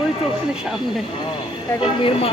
ওই তো ওখানে সামনে এখন মেয়ের মা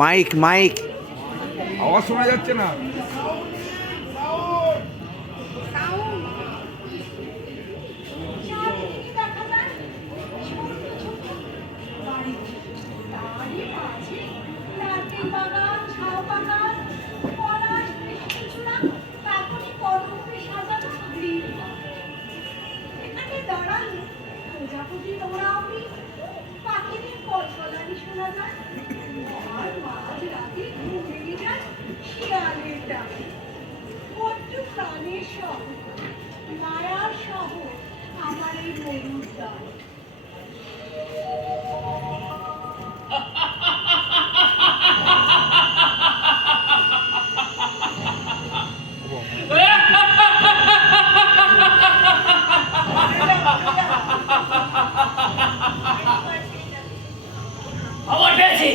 মাইক মাইক আওয়াজ শোনা যাচ্ছে না। মায়ার শহর আমার এই মরুর দ্বার। খবর পেয়েছি,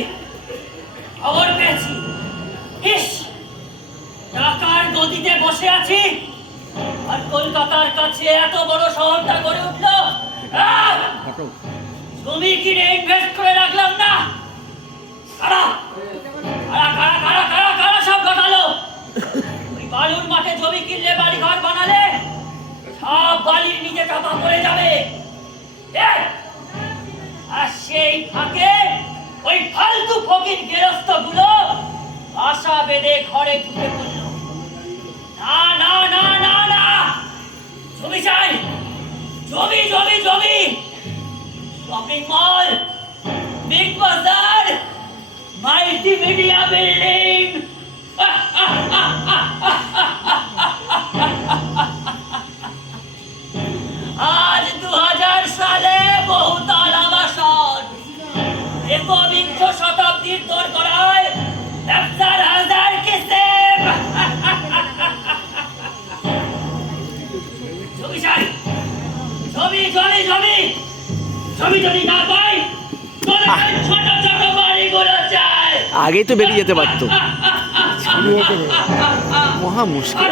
খবর পেয়েছি। ইস, ঢাকার গদিতে বসে আছি আর কলকাতার কাছে এত বড় শহরটা গড়ে উঠলো। জমি কিনে ইনভেস্ট করে রাখলাম না। কারা কারা কারা কারা কারা কারা সব ঘটালো? ওই বালুর মাঠে জমি কিনলে বাড়ি ঘর বানালে সব বালির নিচে চাপা পড়ে যাবে। আর সেই ফাঁকে ওই ফালতু ফকির গেরস্ত গুলো আশা বেঁধে ঘরে ঢুকে পড়ল। না না না না না, জমি চাই, জমি জমি জমি। শপিং মল, বিগ বাজার, মাল্টিমিডিয়া বিল্ডিং। আজ 2000 সালে বহুতল আবাসন, একবিংশ শতাব্দীর দোরগোড়ায় ব্যবসার হাজার কিসেম। জমি চাই, জমি জমি জমি জমি যদি না পাই ছোট ছোট বাড়িগুলো চাই। আগেই তো বেরিয়ে যেতে পারতো। মহা মুশকিল।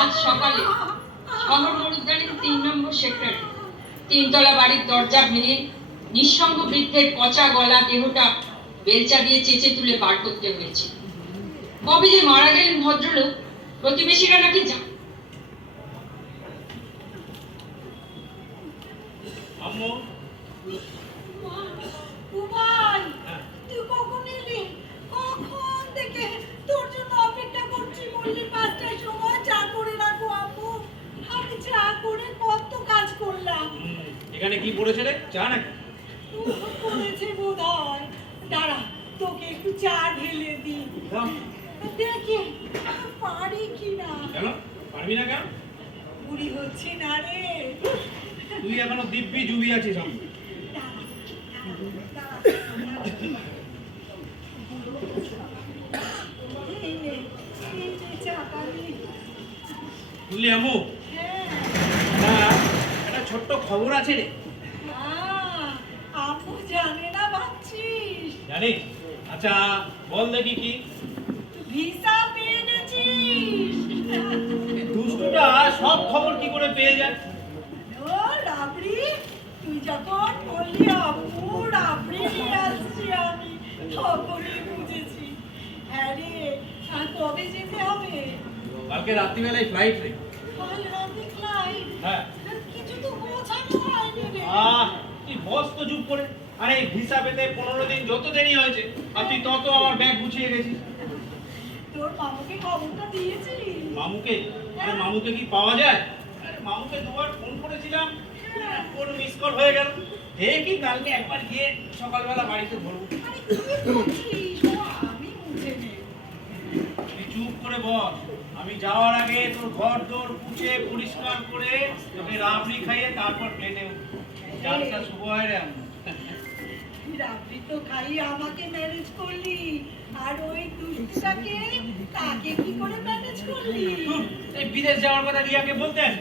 আজ সকালে শহর মরুদ্যানের 3 নম্বর সেক্টরে 3 তলা বাড়ির দরজা ভেঙে নিঃসঙ্গ বৃদ্ধের পচা গলা দেহটা বেলচা দিয়ে চেঁচে তুলে বার করতে হয়েছে। কবে যে মারা গেলেন ভদ্রলোক প্রতিবেশীরা নাকি এখানে কি পড়েছে রে? চা নাকি? করেছে বোধ হয়। দাঁড়া, তোকে একটু চা ঢেলে দিই। দাও। দেখে পারি কিনা। কেন পারবি না কেন? বুড়ি হচ্ছে না রে। তুই এখনো দিব্যি জুবি আছিস আমি। বুঝলি আমু? একটা ছোট্ট খবর আছে রে। আপু জানে না ভাবছিস? জানি। আচ্ছা বল দেখি কি? ভিসা পেয়ে গেছিস। দুষ্টুটা সব খবর কি করে পেয়ে যায়? ও রাবড়ি, তুই যখন বললি আপু রাবড়ি নিয়ে আসছি আমি তখনই বুঝেছি। হ্যাঁ রে, আর কবে যেতে হবে? কালকে রাত্রিবেলায় ফ্লাইট রে। কাল রাতে ফ্লাইট? হ্যাঁ। কিছু তো গোছানো হয়নি রে। তুই বস তো চুপ করে। আরে ভিসা পেতে 15 দিন যত দেরি হয়েছে আর তুই তত আমার ব্যাগ গুছিয়ে গেছিস। তোর মামুকে খবরটা দিয়েছিস? মামুকে? আরে মামুকে কি পাওয়া যায়? আরে মামুকে দুবার ফোন করেছিলাম, ফোন মিস কল হয়ে গেল। দেখি কালকে একবার গিয়ে সকালবেলা বাড়িতে ধরবো। আরে কি করছিস? ও আমি বুঝে নে। তুই চুপ করে বস। আমি যাওয়ার আগে তোর ঘর দোর পুছে পরিষ্কার করে তোকে রাবড়ি খাইয়ে তারপর প্লেনে যাত্রা শুভ হয় রে। রাবড়ি তো খাই আমাকে ম্যানেজ করলি, আর ওই দুষ্টটাকে তাকে কি করে ম্যানেজ করলি? এই বিদেশ যাওয়ার কথা রিয়াকে বলতেন?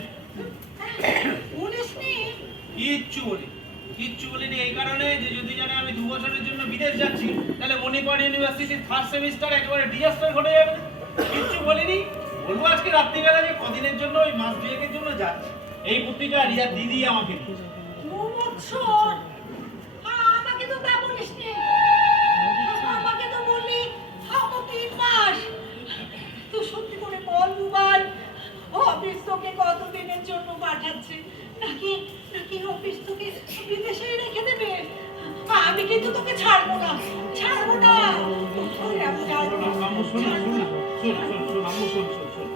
বলিসনি? কিচ্ছু বলিনি এই কারণে যে যদি জানে আমি 2 বছরের জন্য বিদেশ যাচ্ছি তাহলে মণিপাল ইউনিভার্সিটির 3rd সেমিস্টার একেবারে ডিজাস্টার ঘটে যাবে। কিচ্ছু বলিনি। বলবো আজকে রাত্রিবেলা যে কদিনের জন্য ওই মাস দুয়েকের জন্য যাচ্ছি। এই বুদ্ধিটা রিয়ার দিদি আমাকে দিয়েছে। 2 বছর? আমাকে তো তা বলিসনি। আমাকে তো বললি হামো 3 মাস। তুই সত্যি করে বল রুবাল, অফিস তোকে কতদিনের জন্য পাঠাচ্ছে? নাকি নাকি অফিস তোকে বিদেশেই রেখে দেবে? আমি কিন্তু তোকে ছাড়বো না, ছাড়বো না। আম্মু শোন আম্মু শোন।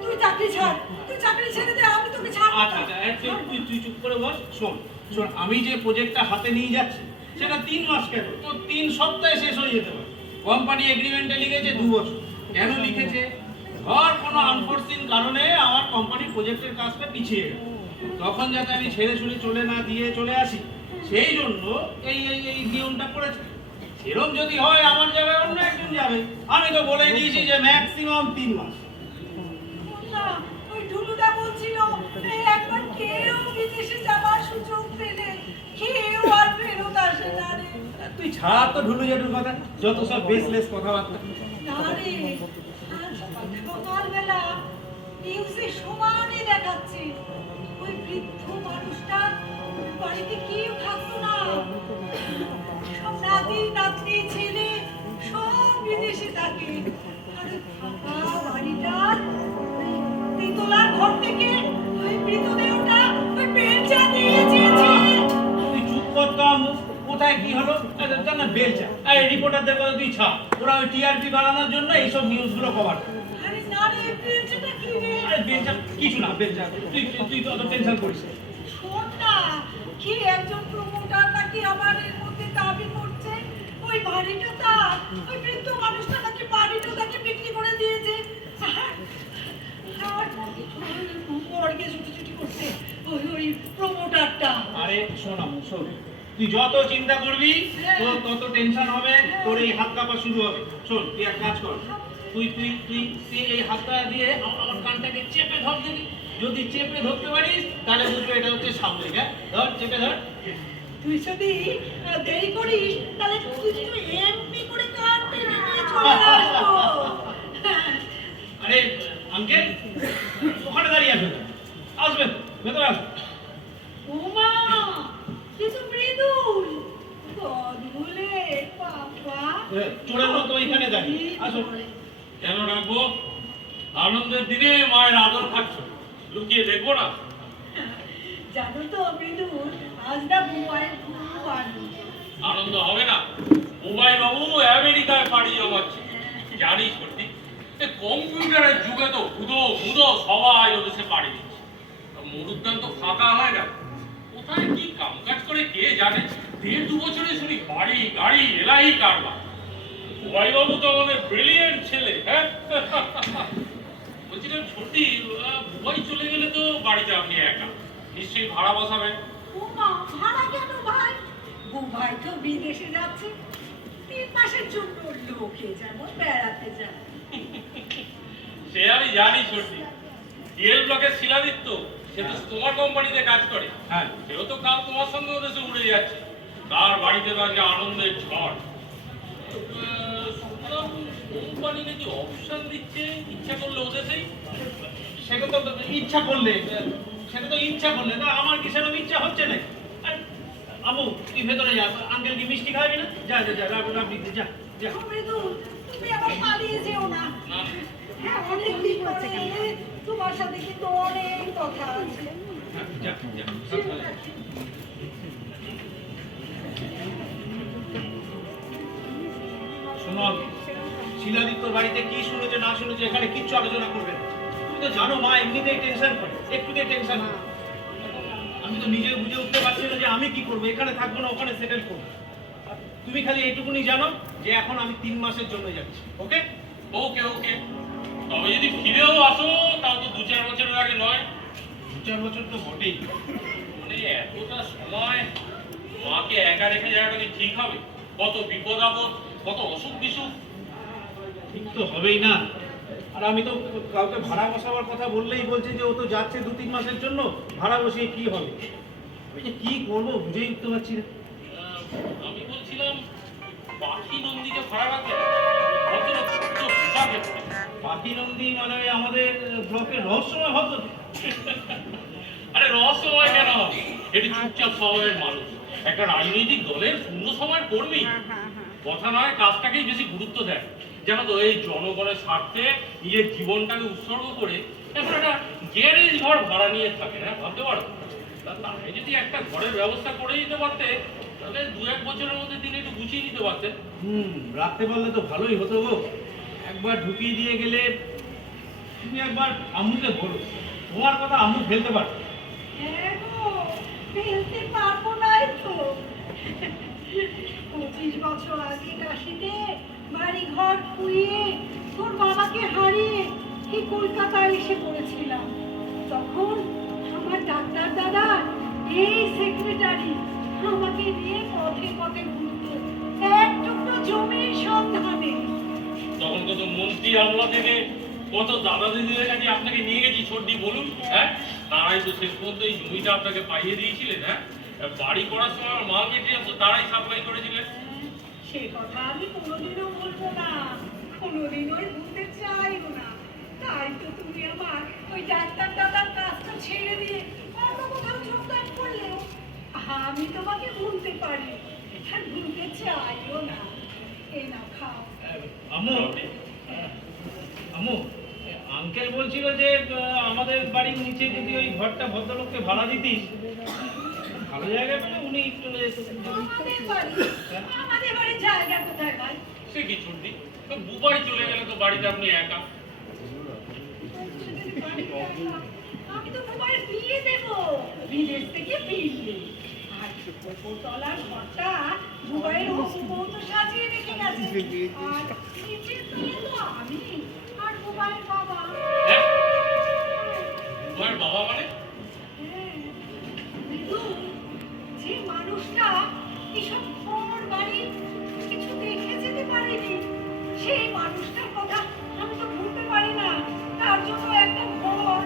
তুই চাকরি ছাড়, তুই চাকরি ছেড়ে দে, আমি তোকে ছাড়বো না। আচ্ছা তুই চুপ করে বস। শোন আমি যে প্রজেক্টটা হাতে নিয়ে যাচ্ছি সেটা 3 মাস কেন, তো 3 সপ্তাহে শেষ হয়ে যেতে পারে। কোম্পানি এগ্রিমেন্টে লিখেছে 2 বছর। কেন লিখেছে? ধর কোনো আনফোর্সিন কারণে আমার কোম্পানির প্রজেক্টের কাজটা পিছিয়ে গেল, তখন যাতে আমি ছেড়ে ছুড়ে চলে না দিয়ে চলে আসি, সেই জন্য এই নিয়মটা করেছে। এরকম যদি হয় আমার জায়গায় অন্য একজন যাবে। আমি তো বলে দিয়েছি যে ম্যাক্সিমাম 3 মাস। না, ওই ঢুলুদা বলছিল একবার কেউ বিদেশে যাবার সুযোগ পেলে কেউ আর ফেরত আসে না রে। তুই ছাড় তো ঢুলু জেঠুর কথা, যত সব বেসলেস কথাবার্তা। না রে, আজ সকালবেলা নিউজে সমানে দেখাচ্ছে ওই বৃদ্ধ মানুষটা বাড়িতে কেউ থাকতো না। সব নাতি নাতনি ছেলে সব বিদেশে থাকে। আর ওই ফাঁকা বাড়িটার তিতলার ঘর থেকে ওই মৃতদেহটা ওই বেলচা দিয়েছে। তুই চুপ কর তো আম্মু। কোথায় কি হলো জানা বেলচা। আর রিপোর্টারদের কথা তুই ছাড়, ওরা ওই টিআরপি বাড়ানোর জন্য এইসব নিউজগুলো কভার করে। আরে না রে, বেলচাটা কি রে? আরে বেলচা কিছু না, বেলচা তুই অত টেনশন করিস না। শোন না, কি একজন প্রমোটার নাকি আমার এর মধ্যে দাবি করছে ওই বাড়িটা তার, ওই বৃদ্ধ মানুষটা নাকি বাড়িটা তাকে বিক্রি করে দিয়েছে। আর মর্গে ছুটি করছে ওই প্রমোটারটা। আরে শোন আম্মু শোন, তুই যত চিন্তা করবি তোর তত টেনশন হবে, তোর এই হাত কাঁপা শুরু হবে। শোন তুই এক কাজ কর, তুই এই হাতটা দিয়ে আমার কানটাকে চেপে ধর দেখি। যদি চেপে ধরতে পারিস তাহলে বুঝবে এটা হচ্ছে সাময়িক। হ্যাঁ ধর, চেপে ধর। তুই যদি দেরি করিস তাহলে তুই এমনি করে কান টেনে নিয়ে চলে আসবো। আরে আঙ্কেল ওখানে দাঁড়িয়ে আসবেন, আসবেন ভেতরে আসবেন। ওমা, কিছু মৃদুল বলে বাবা। চোরের মতো ওইখানে দাঁড়িয়ে আসুন। কেন রাখবো? আনন্দের দিনে মায়ের আদর খাচ্ছ, লুকিয়ে দেখবো না? জানো তো মৃদুল, আজ না বুয়াইয়ের খুব আনন্দ। আনন্দ হবে না? মোবাইল বাবু আমেরিকায় পাড়ি জমাচ্ছে, জানিস সত্যি? কম্পিউটারের যুগে তো মুদো সবাই ওদেশে পাড়ি দিচ্ছে। মরুদ্যান তো ফাঁকা হয় না, ও কোথায় কি কামকাজ করে কে জানে, 1.5-2 বছরে শুনি বাড়ি গাড়ি এলাই কারবার। বুবাইবাবু তো আমাদের ব্রিলিয়েন্ট ছেলে, হ্যাঁ। বলছিলাম ছোটি, বুবাই চলে গেলে তো বাড়িতে আপনি একা, নিশ্চয়ই ভাড়া বসাবেন। ও মা, ভাড়া কেন ভাই? ভাই তো বিদেশে যাচ্ছে, 3 মাসের জন্য। লোকে যেমন বেড়াতে যায়। সে আমি জানি ছোটি, ডিএল ব্লকের শিলাদিত্য, সে তো তোমার কোম্পানিতে কাজ করে। হ্যাঁ, সেও তো কাল তোমার সঙ্গে ওদেশে উড়ে যাচ্ছে, তার বাড়িতে তো আজকে আনন্দের ঝড়। শুনলাম কোম্পানি নাকি অপশন দিচ্ছে, ইচ্ছা করলে ওদেশেই। সেটা তো ইচ্ছা করলে, সেটা তো ইচ্ছা করলে, তা আমার কি সেরকম ইচ্ছা হচ্ছে না? আর আমু, তুই ভেতরে যা, আঙ্কেল কি মিষ্টি খাবি না? যা যা যা, রাবড়ি দে, যা যা। তুমি আবার পালিয়ে যেও না। হ্যাঁ, অনেক দিন পরে তোমার সাথে কিন্তু অনেক কথা আছে। যা যা। শোনো, শিলাদিত্যর বাড়িতে কি শুনেছে না শুনেছে এখানে কিচ্ছু আলোচনা করবে না। তুমি তো জানো মা এমনিতেই টেনশন করে, একটুতেই টেনশন হয়। আমি তো নিজে বুঝে উঠতে পারছি না যে আমি কি করবো, এখানে থাকবো না ওখানে সেটেল করবো। আর তুমি খালি এইটুকুনি জানো যে এখন আমি 3 মাসের জন্য যাচ্ছি। ওকে ওকে ওকে, তবে যদি ফিরেও আসো তাও তো 2-4 বছরের আগে নয়। 2-4 বছর তো বটেই। মানে এতটা সময় মাকে একা রেখে যাওয়াটা কি ঠিক হবে? কত বিপদ আপদ, কত অসুখ বিসুখ। ঠিক তো হবেই না। আর আমি তো কাউকে ভাড়া বসাবার কথা বললেই বলছে যে ও তো যাচ্ছে 2-3 মাসের জন্য, ভাড়া বসিয়ে কি হবে? আমি যে কি করবো বুঝেই উঠতে পারছি না। আমি বলছিলাম পাখি নন্দীকে ভাড়া রাখবে, ভদ্রলোক তো হিসাব রেখে। পাখি নন্দী মানে আমাদের ব্লকের রহস্যময় ভদ্র। আরে রহস্যময় কেন হবে? এটি চুপচাপ স্বভাবের মানুষ, একটা রাজনৈতিক দলের পূর্ণ সময়ের কর্মী। কথা নয়, কাজটাকেই বেশি গুরুত্ব দেয়। জানো তো, এই জনগণের স্বার্থে নিজের জীবনটাকে উৎসর্গ করে এখন একটা গ্যারেজ ঘর ভাড়া নিয়ে থাকে, হ্যাঁ ভাবতে পারো। তাকে যদি একটা ঘরের ব্যবস্থা করে দিতে পারতে, তাহলে 2-1 বছরের মধ্যে তিনি একটু গুছিয়ে নিতে পারতেন। রাখতে পারলে তো ভালোই হতো গো। একবার ঢুকিয়ে দিয়ে গেলে, তুমি একবার আম্মুকে বলো, তোমার কথা আম্মু ফেলতে পারো। হ্যাঁ গো, ফেলতে পারবো নাই তো। 25 বছর আগে কাশিতে বাড়ি ঘর খুইয়ে তোর বাবাকে হারিয়ে এই কলকাতায় এসে পড়েছিলাম। তখন আমার ডাক্তার দাদা এই সেক্রেটারি আমাকে নিয়ে পথে পথে ঘুরতো এক টুকরো জমির সন্ধানে। তখন কত মন্ত্রী আমলা থেকে কত দাদা দিদিদের কাছে আপনাকে নিয়ে গেছি, ছোট্টি বলুন, হ্যাঁ তারাই তো শেষ পর্যন্ত এই জমিটা আপনাকে পাইয়ে দিয়েছিলেন। হ্যাঁ, বাড়ি করার সময় আমার মাল মেটেরিয়াল তো তারাই সাপ্লাই করেছিলেন। সে কথা আমি কোনোদিনও বলবো না, কোনোদিনও বলতে চাইও না। তাই তো তুমি আমার ওই ডাক্তার দাদার কাজটা ছেড়ে দিয়ে অন্য কোথাও যোগদান করলেও আমি তোমাকে ভুলতে পারি, আর ভুলতে চাইও না। এই না, খাও। আম্মু, আম্মু, আঙ্কেল বলছিল যে আমাদের বাড়ির নিচে যদি ওই ঘরটা ভদ্রলোককে ভাড়া দিতিস, ভালো জায়গায় পেলে উনি চলে যেতেন। আমাদের বাড়ির জায়গা কোথায় ভাই? সে কি ছোট্টি, তো বুবাই চলে গেলে তো বাড়িতে আপনি একা। আমি তো তোমার বিয়ে দেবো বিদেশ থেকে ফিরলে। আর উপরতলার ঘরটা বুবাইয়ের বউ তো সাজিয়ে রেখে গেছে, আর নিচের তলে তো আমি আর বুবাইয়ের বাবা। হ্যাঁ, বুবাইয়ের বাবা মানে? যে মানুষটা এসব ঘর বাড়ি কিছু দেখে যেতে পারেনি, সেই মানুষটার কথা আমি তো ভুলতে পারি না। তার জন্য একটা ঘর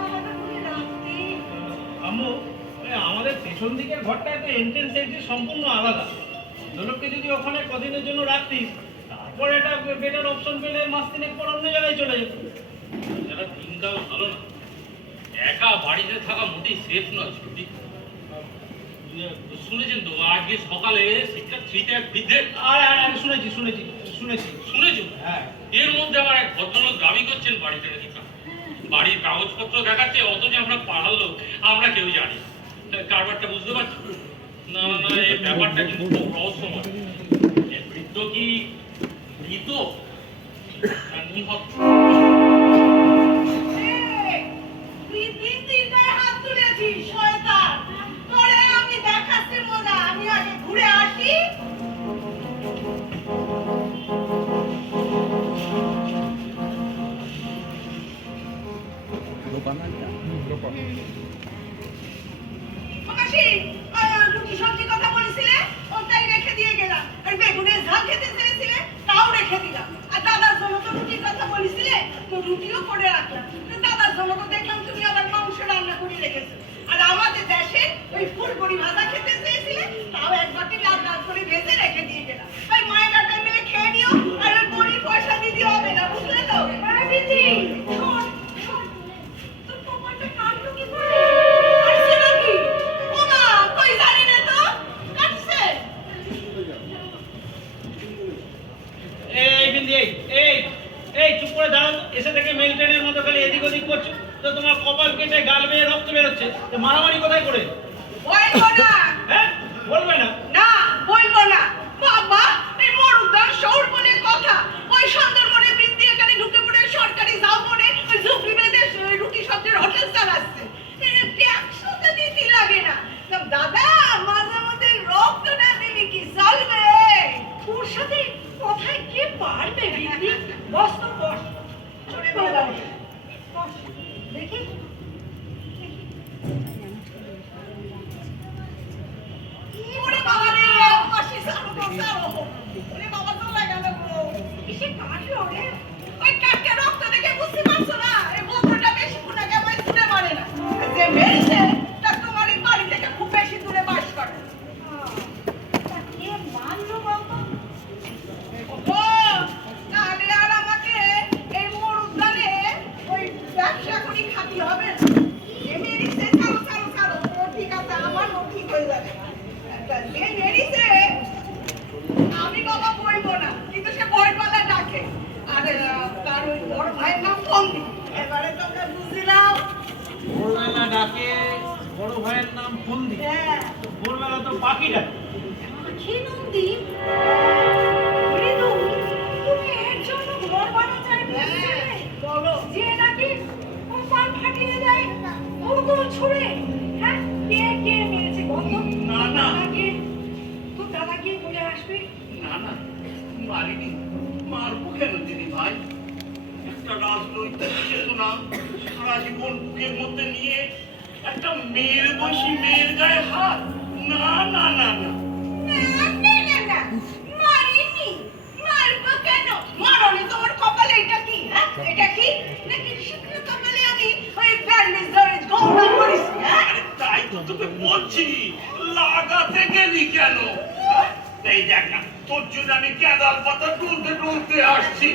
আলাদা করে রাখতে। আম্মু, আমাদের পেছন দিকের ঘরটা তো এন্ট্রেন্স এক্সিট সম্পূর্ণ আলাদা। ভদ্রলোককে যদি ওখানে কদিনের জন্য রাখতিস, তারপর একটা বেটার অপশন পেলে মাস 3 পর অন্য জায়গায় চলে যেত। যারা দিনকাল ভালো না, একা বাড়িতে থাকা মোটেই সেফ নয় ছোট্টি। শুনেছেন তো আজকে সকালে শিক্ষার্থীতে এক বৃদ্ধের। আর শুনেছি। শুনেছো? হ্যাঁ। এর মধ্যে আমার এক ভদ্রলোক দাবি করছেন বাড়িতে নাকি থাকা। বাড়ির কাগজপত্র দেখাচ্ছে, অথচ আমরা পাড়ার লোক, আমরা কেউ জানি না। কারবারটা বুঝতে পারছো? না না না, এই ব্যাপারটা কিন্তু খুব রহস্যময়। এ বৃদ্ধ কি মৃত না নিহত? তুই দিন দিন গায়ে হাত তুলেছিস, শয়তান। তোরে মাসি রুটি সবজি কথা বলেছিলে ওটাই রেখে দিয়ে গেলাম, আর বেগুনের ঝাল খেতে চেয়েছিলে তাও রেখে দিলাম, আর দাদার জন্য তো রুটির কথা বলেছিলে তো রুটিও করে রাখলাম। দাদার জন্য তো দেখলাম তুমি আবার মাংস রান্না করে রেখেছো, আর আমাদের দেশে ওই ফুলকড়ি ভাজা খেতে চেয়েছিলে তাও এক বাটি লাল লাল করে ভেজে রেখে দিয়ে গেলাম। ওই মায়ের কাছে মিলে খেয়ে নিও, আর ওই বড়ির পয়সা দিতে হবে না, বুঝলে তো? দিদি শোন শোন, তোর কপালটা কাটলো কি করে? কাটছে নাকি? ও মা, কই জানি না তো, কাটছে। এই বিন্দি, এই চুপ করে দাঁড়াও। এসে থেকে মেলটেনের মতো খালি এদিক ওদিক করছো, তো তোমার কপাল কেটে গাল বেয়ে রক্ত বেরোচ্ছে, তো মারামারি কোথায় করে? বলবো না। হ্যাঁ, বলবে না? না, বলবো না। বাবা, এই মরুদ্যান শহর বলে কথা, ওই সুন্দরবনে বৃদ্ধি এখানে ঢুকে পড়ে সরকারি যাও বলে ওই ঝুপড়ি বেঁধে রুটি সবজির হোটেল চালাচ্ছে। ট্যাক্সও তো দিতে লাগে না। দাদা, মাঝে মধ্যে রক্ত না দিলে কি চলবে? তোর সাথে কথায় কে পারবে বৃদ্ধি? বস তো বস, চলে বাবা বস, দেখি ওরে বাবা রে, মাসি সারো তো সারো। ওরে বাবা তো লাগা না গো, কিসে কাটলো রে? ওই কাটকে রক্ত দেখে বুঝতে পারছো না? এই বোতলটা বেশি পুনাকে আমার তুলে মারে না, যে মেরেছে তা তোমার এই বাড়ি থেকে খুব বেশি দূরে বাস করে। তা কে মারলো বাবা? ও তাহলে আর আমাকে এই মরুদ্যানে ওই ব্যবসা করি খাতি হবে না। যে মেরেছে ছাড়ো ছাড়ো ছাড়ো, ও ঠিক আছে, আমারও ঠিক হয়ে যাবে। যে মেরেছে আমি বাবা বলবো না, কিন্তু সে বইপালা ডাকে, আর তার ওই বড় ভাইয়ের নাম ফন্দি। এবারে তোমরা বুঝলাম। ভোরবেলা ডাকে, বড় ভাইয়ের নাম ফন্দি। হ্যাঁ, ভোরবেলা তো পাখি ডাকে। কি নন্দী? মৃদু, তুমি এর জন্য ঘর বানাতে চাইছিলে? বলো যে নাকি কপাল ফাটিয়ে দেয় ওগুলো ছুঁড়ে। হ্যাঁ, কে কে মেরেছে বন্ধ? না, না। তো দাদা গিয়ে বলে আসবে। না না, মারিনি। মারবো কেন দিদি ভাই? একটা রাজনৈতিক চেতনা সারা জীবন বুকের মধ্যে নিয়ে একটা মেয়ের বসি মেয়ের গায়ে হাত? না না না না। মারিনি, মারবো কেন? মারনি, তোমার কপালে এটা কি? হ্যাঁ, এটা কি? নাকি শুকনো কপালে আমি ওই ব্যান্ডেজ ধরে গঙ্গা করেছি? হ্যাঁ, আরে তাই তো তোকে বলছি, লাগাতে গেলি কেন? এই দেখ না, তোর জন্য আমি গাঁদাল পাতা তুলতে তুলতে আসছি।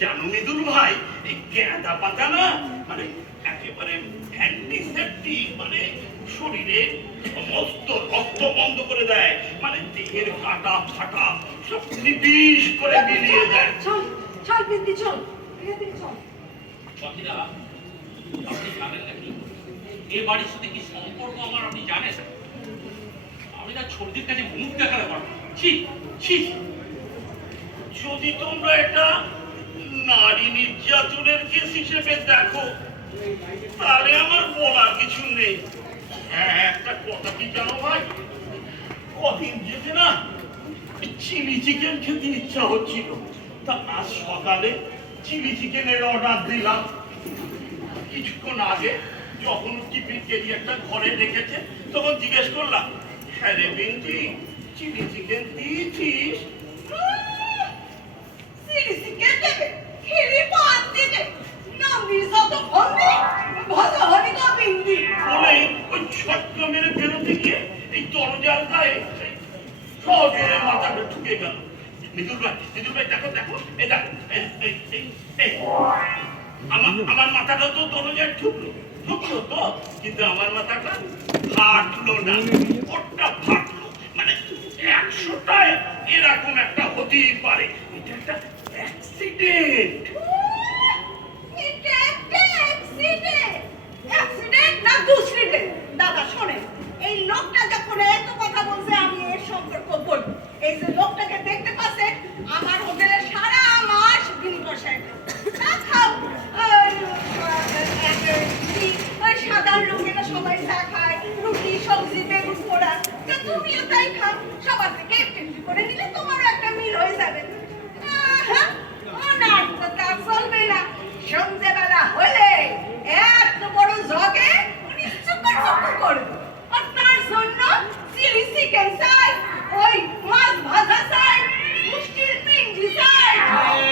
জানো মৃদুল ভাই, এই গাঁদা পাতা না মানে একেবারে অ্যান্টিসেপটিক, মানে শরীরে সমস্ত রক্ত বন্ধ করে দেয়, মানে দেহের কাটা ফাটা সব নিবিষ করে মিলিয়ে দেয়। চল চল বিন্দি, চল বিন্দি, চল। বাকিরা আপনি জানেন নাকি এ বাড়ির সাথে কি সম্পর্ক আমার, আপনি জানেন? আমি না ছোটদের কাছে মুখ দেখাতে পারবো। ছি ছি, যদি তোমরা এটা নারী নির্যাতনের কেস হিসেবে দেখো তাহলে আমার বলার কিছু নেই। হ্যাঁ, একটা কথা কি জানো ভাই, কদিন যেতে না চিলি চিকেন খেতে ইচ্ছা হচ্ছিল, তা আজ সকালে চিলি চিকেনের অর্ডার দিলাম। কিছুক্ষণ আগে যখন টিফিন ক্যারিয়ারটা ঘরে রেখেছে তখন জিজ্ঞেস করলাম, হ্যাঁ রে বিন্তি, চিলি চিকেন দিয়েছিস? চিলি চিকেন দেবে, খিরি পাত দেবে, নন্দির যত ফন্দি ভাজা হরি গো বিন্দি। বলেই ওই ছটকা মেরে বেরোতে গিয়ে এই দরজার গায়ে সজোরে মাথাটা ঢুকে গেল। মৃদুল ভাই দেখো দেখো, এই দেখো, এই আমার মাথাটা তো দরজায় ঢুকলো তো, কিন্তু আমার মাথাটা ফাটলো না, ওটা ফাটলো। মানে 100টায় এরকম একটা হতেই পারে, এটা একটা অ্যাক্সিডেন্ট। এটা একটা অ্যাক্সিডেন্ট। অ্যাক্সিডেন্ট না দুশ্চিন্তে? দাদা শোনেন, এই লোকটা যখন এত কথা বলছে আমি এর সম্পর্ক বলবো। এই যে লোকটাকে দেখতে পাচ্ছেন, আমার হোটেলে সারা মাস বিল বসায় না খাও। ওই সাধারণ লোকেরা সবাই চা খায়, রুটি সবজি বেগুন পোড়া, তো তুমিও তাই খাও। সবার থেকে একটু করে নিলে তোমারও একটা মিল হয়ে যাবে। চলবে না, সন্ধ্যেবেলা হলে এক এত বড় জগে উনি চুকু করবে। আর তার জন্য চিলি চিকেন চাই, ওই মাছ ভাজা চাই, মুষ্টির পিঞ্জি চাই।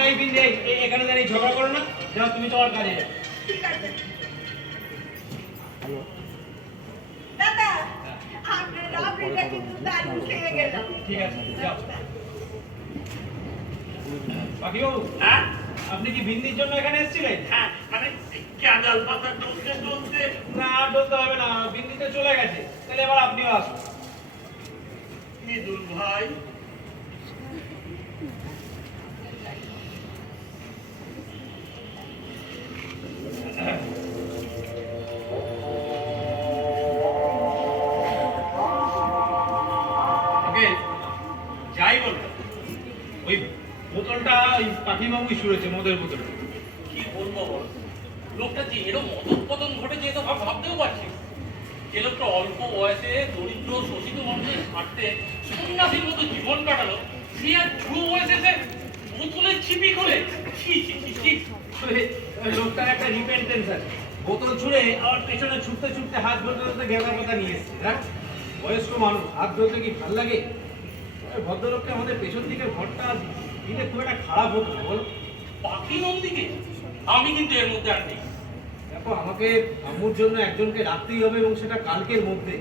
এই বিন্দে এখানে দাঁড়িয়ে ঝগড়া করো না, যাও তুমি তোমার কাজে যাও। ঠিক আছে দাদা, আপনার রাবড়িটা কিন্তু দারুণ খেয়ে গেলাম। ঠিক আছে যাও। বাকিবাবু, হ্যাঁ আপনি কি বিন্দির জন্য এখানে এসেছিলেন? হ্যাঁ মানে ক্যান্ডাল পাতা ডলতে ডলতে না, আর বলতে হবে না, বিন্দিতে চলে গেছে। তাহলে এবার আপনিও আসুন। মৃদুল ভাই ওকে, যাই বলো, ওই বোতলটা ওই পাখিবাবুই শুনেছে, মদের বোতল। কি বলবো বল, লোকটা যে এরকম অধঃপতন ঘটেছে এ তো ভাবতেও পারছি না। যে লোকটা অল্প বয়সে দরিদ্র শোষিত মানুষের স্বার্থে সন্ন্যাসীর মতো জীবন কাটালো, সে আর বুড়ো বয়সে সে বোতলের ছিপি করে ছি ছি ছি ছি। ওই লোকটার একটা রিপেন্টেন্স আছে, বোতল ছুঁড়ে আবার পেছনে ছুটতে ছুটতে হাত ধরতে ধরতে গেঁদা পাতা নিয়ে এসছে। দেখ, বয়স্ক মানুষ হাত ধরতে কি ভাল লাগে? ওই ভদ্রলোককে আমাদের পেছন দিকে ঘরটা দিলে খুব একটা খারাপ হতো না, বল? পাখি নন্দীকে আমি কিন্তু এর মধ্যে আর নেই। দেখো, আমাকে আম্মুর জন্য একজনকে রাখতেই হবে, এবং সেটা কালকের মধ্যে।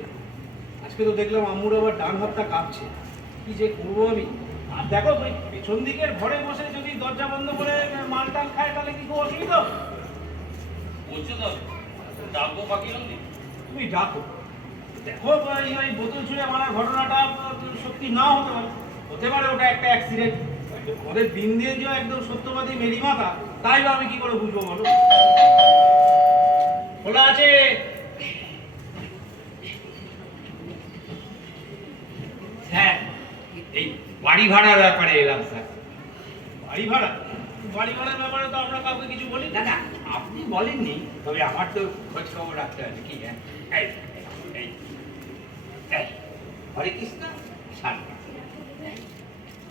আজকে তো দেখলাম আম্মুর আবার ডান হাতটা কাঁপছে, কি যে করবো আমি। আর দেখো, ওই পেছন দিকের ঘরে বসে যদি দরজা বন্ধ করে মাল টাল খায় তাহলে কি খুব অসুবিধা? বলছো তো ডাকবো পাখি নন্দী? তুমি ডাকো। দেখো, ওই বোতল ছুঁড়ে মারার ঘটনাটা সত্যি না হতে পারে, হতে পারে ওটা একটা অ্যাক্সিডেন্ট। ওদের দিন দিয়ে যে একদম সত্যবাদী মেরিমাতা, তাই বা আমি কি করে বুঝবো বলো? খোলা আছে। স্যার, এই বাড়ি ভাড়ার ব্যাপারে এলাম স্যার। বাড়ি ভাড়া? বাড়ি ভাড়ার ব্যাপারে তো আমরা কাউকে কিছু বলি না না, আপনি বলেননি, তবে আমার তো খোঁজ খবর রাখতে হবে কি? হ্যাঁ, এই এই এই, হরে কৃষ্ণ, শান্তি।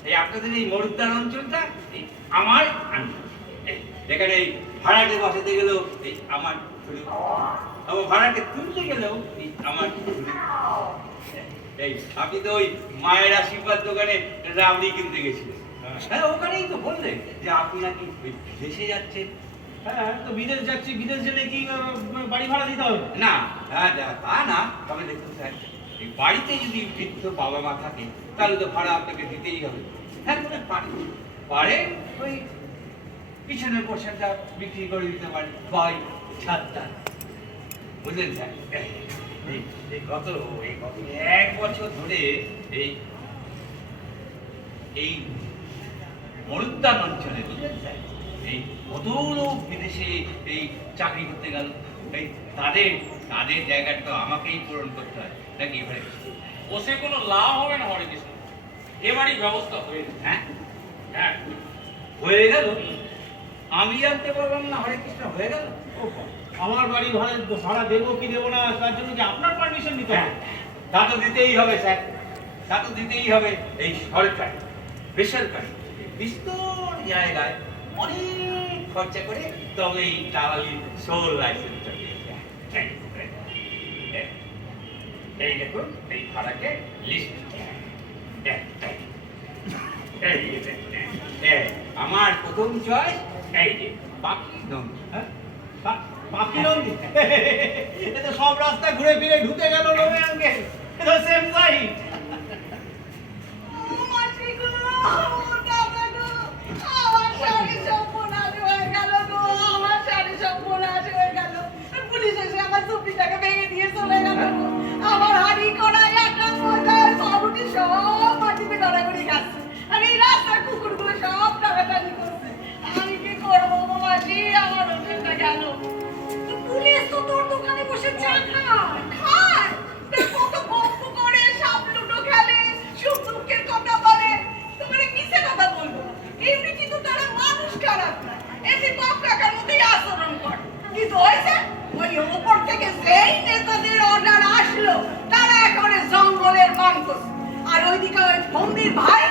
এই আপনাদের এই মরুদ্যান অঞ্চলটা এই আমার অঞ্চল। এই এখানে এই ভাড়াটে বসাতে গেলেও এই আমার শুরু, আবার ভাড়াটে তুলতে গেলেও এই আমার শুরু। এই আপনি তো ওই মায়ের আশীর্বাদ দোকানে রাবড়ি কিনতে গেছিলেন। হ্যাঁ, ওখানেই তো বললেন যে আপনি নাকি দেশে যাচ্ছেন। হ্যাঁ, তো বিদেশ যাচ্ছি, বিদেশ গেলে কি বাড়ি ভাড়া দিতে হবে? না, হ্যাঁ, তা না, তবে দেখুন স্যার, এই বাড়িতে যদি বৃদ্ধ বাবা মা থাকে তাহলে তো ভাড়া আপনাকে দিতেই হবে। হ্যাঁ, করে পারে ওই পিছনের পোর্শনটা বিক্রি করে দিতে পারে, বা ওই ছাদটা, বুঝলেন স্যার? এই গত 1 বছর ধরে এই এই মরুদ্যান অঞ্চলে, বুঝলেন স্যার, এই কত লোক বিদেশে এই চাকরি করতে গেল। এই তাদের জায়গাটা তো আমাকেই পূরণ করতে হয় নাকি? এবারে বসে কোনো লাভ হবে না হরে কৃষ্ণ, এবারই ব্যবস্থা হয়ে গেছে। হ্যাঁ হ্যাঁ হয়ে গেল, আমি জানতে পারলাম না। হরে কৃষ্ণ, হয়ে গেল। ও বাবা, আমার বাড়ি ভাড়া দেবো কি দেবো না, তার জন্য কি আপনার পারমিশন নিতে হ্যাঁ, হবে? তা তো দিতেই হবে স্যার, তা তো দিতেই হবে। এই সরকারি বেসরকারি বিস্তর জায়গায় অনেক খরচা করে তবে এই দালালি সোল লাইসেন্সটা পেয়েছে। এই দেখুন, এই ভাড়াকে লিস্ট আমার প্রথম চয়েস এই যে পাখি নন্দী। হ্যাঁ, পাখি নন্দী? এটা তো সব রাস্তা ঘুরে ফিরে ঢুকে গেল রোমে আঙ্কে, এটা সেম সাইড। মাসি গো, দাদা গো, আমার শাড়ি সর্বনাশ হয়ে গেল গো, আমার শাড়ি সর্বনাশ হয়ে গেল। পুলিশ এসে আমার চুপিটাকে ভেঙে দিয়ে চলে গেল গো। আমার হাড়ি কড়াই একটা মজার পাউরুটি সব মাটিতে গড়াগড়ি খাচ্ছে, আর এই রাস্তার কুকুরগুলো সব টানাটানি করছে। আমি কি করবো গো মাসি, আমার ওষুধটা গেল। পুলিশ তো তোর দোকানে বসে চা খায়, কত গল্প করে, সব লুডো খেলে, সুখ দুঃখের কথা বলে। তোমার কিসে কথা বলবো? এমনি কিন্তু তারা মানুষ খারাপ না, এমনি বাপ কাকার মতোই আচরণ করে। কিন্তু হয়েছে ওই ওপর থেকে যেই নেতাদের অর্ডার আসলো, তারা একেবারে জঙ্গলের মান করছে। আর ওইদিকে ওই বন্দির ভাই,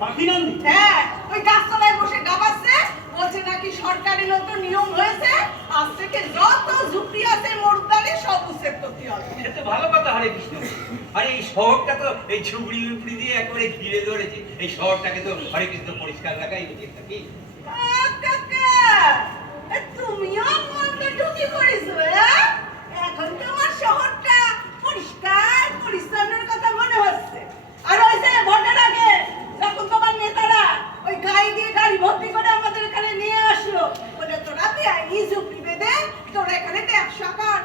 পাখি নন্দী? হ্যাঁ, ওই গাছতলায় বসে গাবাচ্ছে, ও বলছে নাকি সরকারি নতুন নিয়ম হয়েছে, আজ থেকে যত ঝুপড়ি আছে মরুদ্যানে সব উচ্ছেদ করতে হবে। এটা তো ভালো কথা হরে কৃষ্ণ। আর এই শহরটা তো এই ঝুপড়ি উপড়ি দিয়ে একেবারে ঘিরে ধরেছে। এই শহরটাকে তো হরে কৃষ্ণ পরিষ্কার রাখাই উচিত নাকি? কাকা, তুমিও মনটা ঢুকি পড়েছো, এখন তোমার শহরটা পরিষ্কার পরিচ্ছন্নের কথা মনে হচ্ছে। আর ওই যে ভোটের আগে যখন তোমার নেতারা ওই গাড়ি দিয়ে গাড়ি ভর্তি করে আমাদের এখানে নিয়ে আসলো, বলে তোরা বেআইনি ঝুপড়ি বেঁধে তোরা এখানে ব্যবসা কর।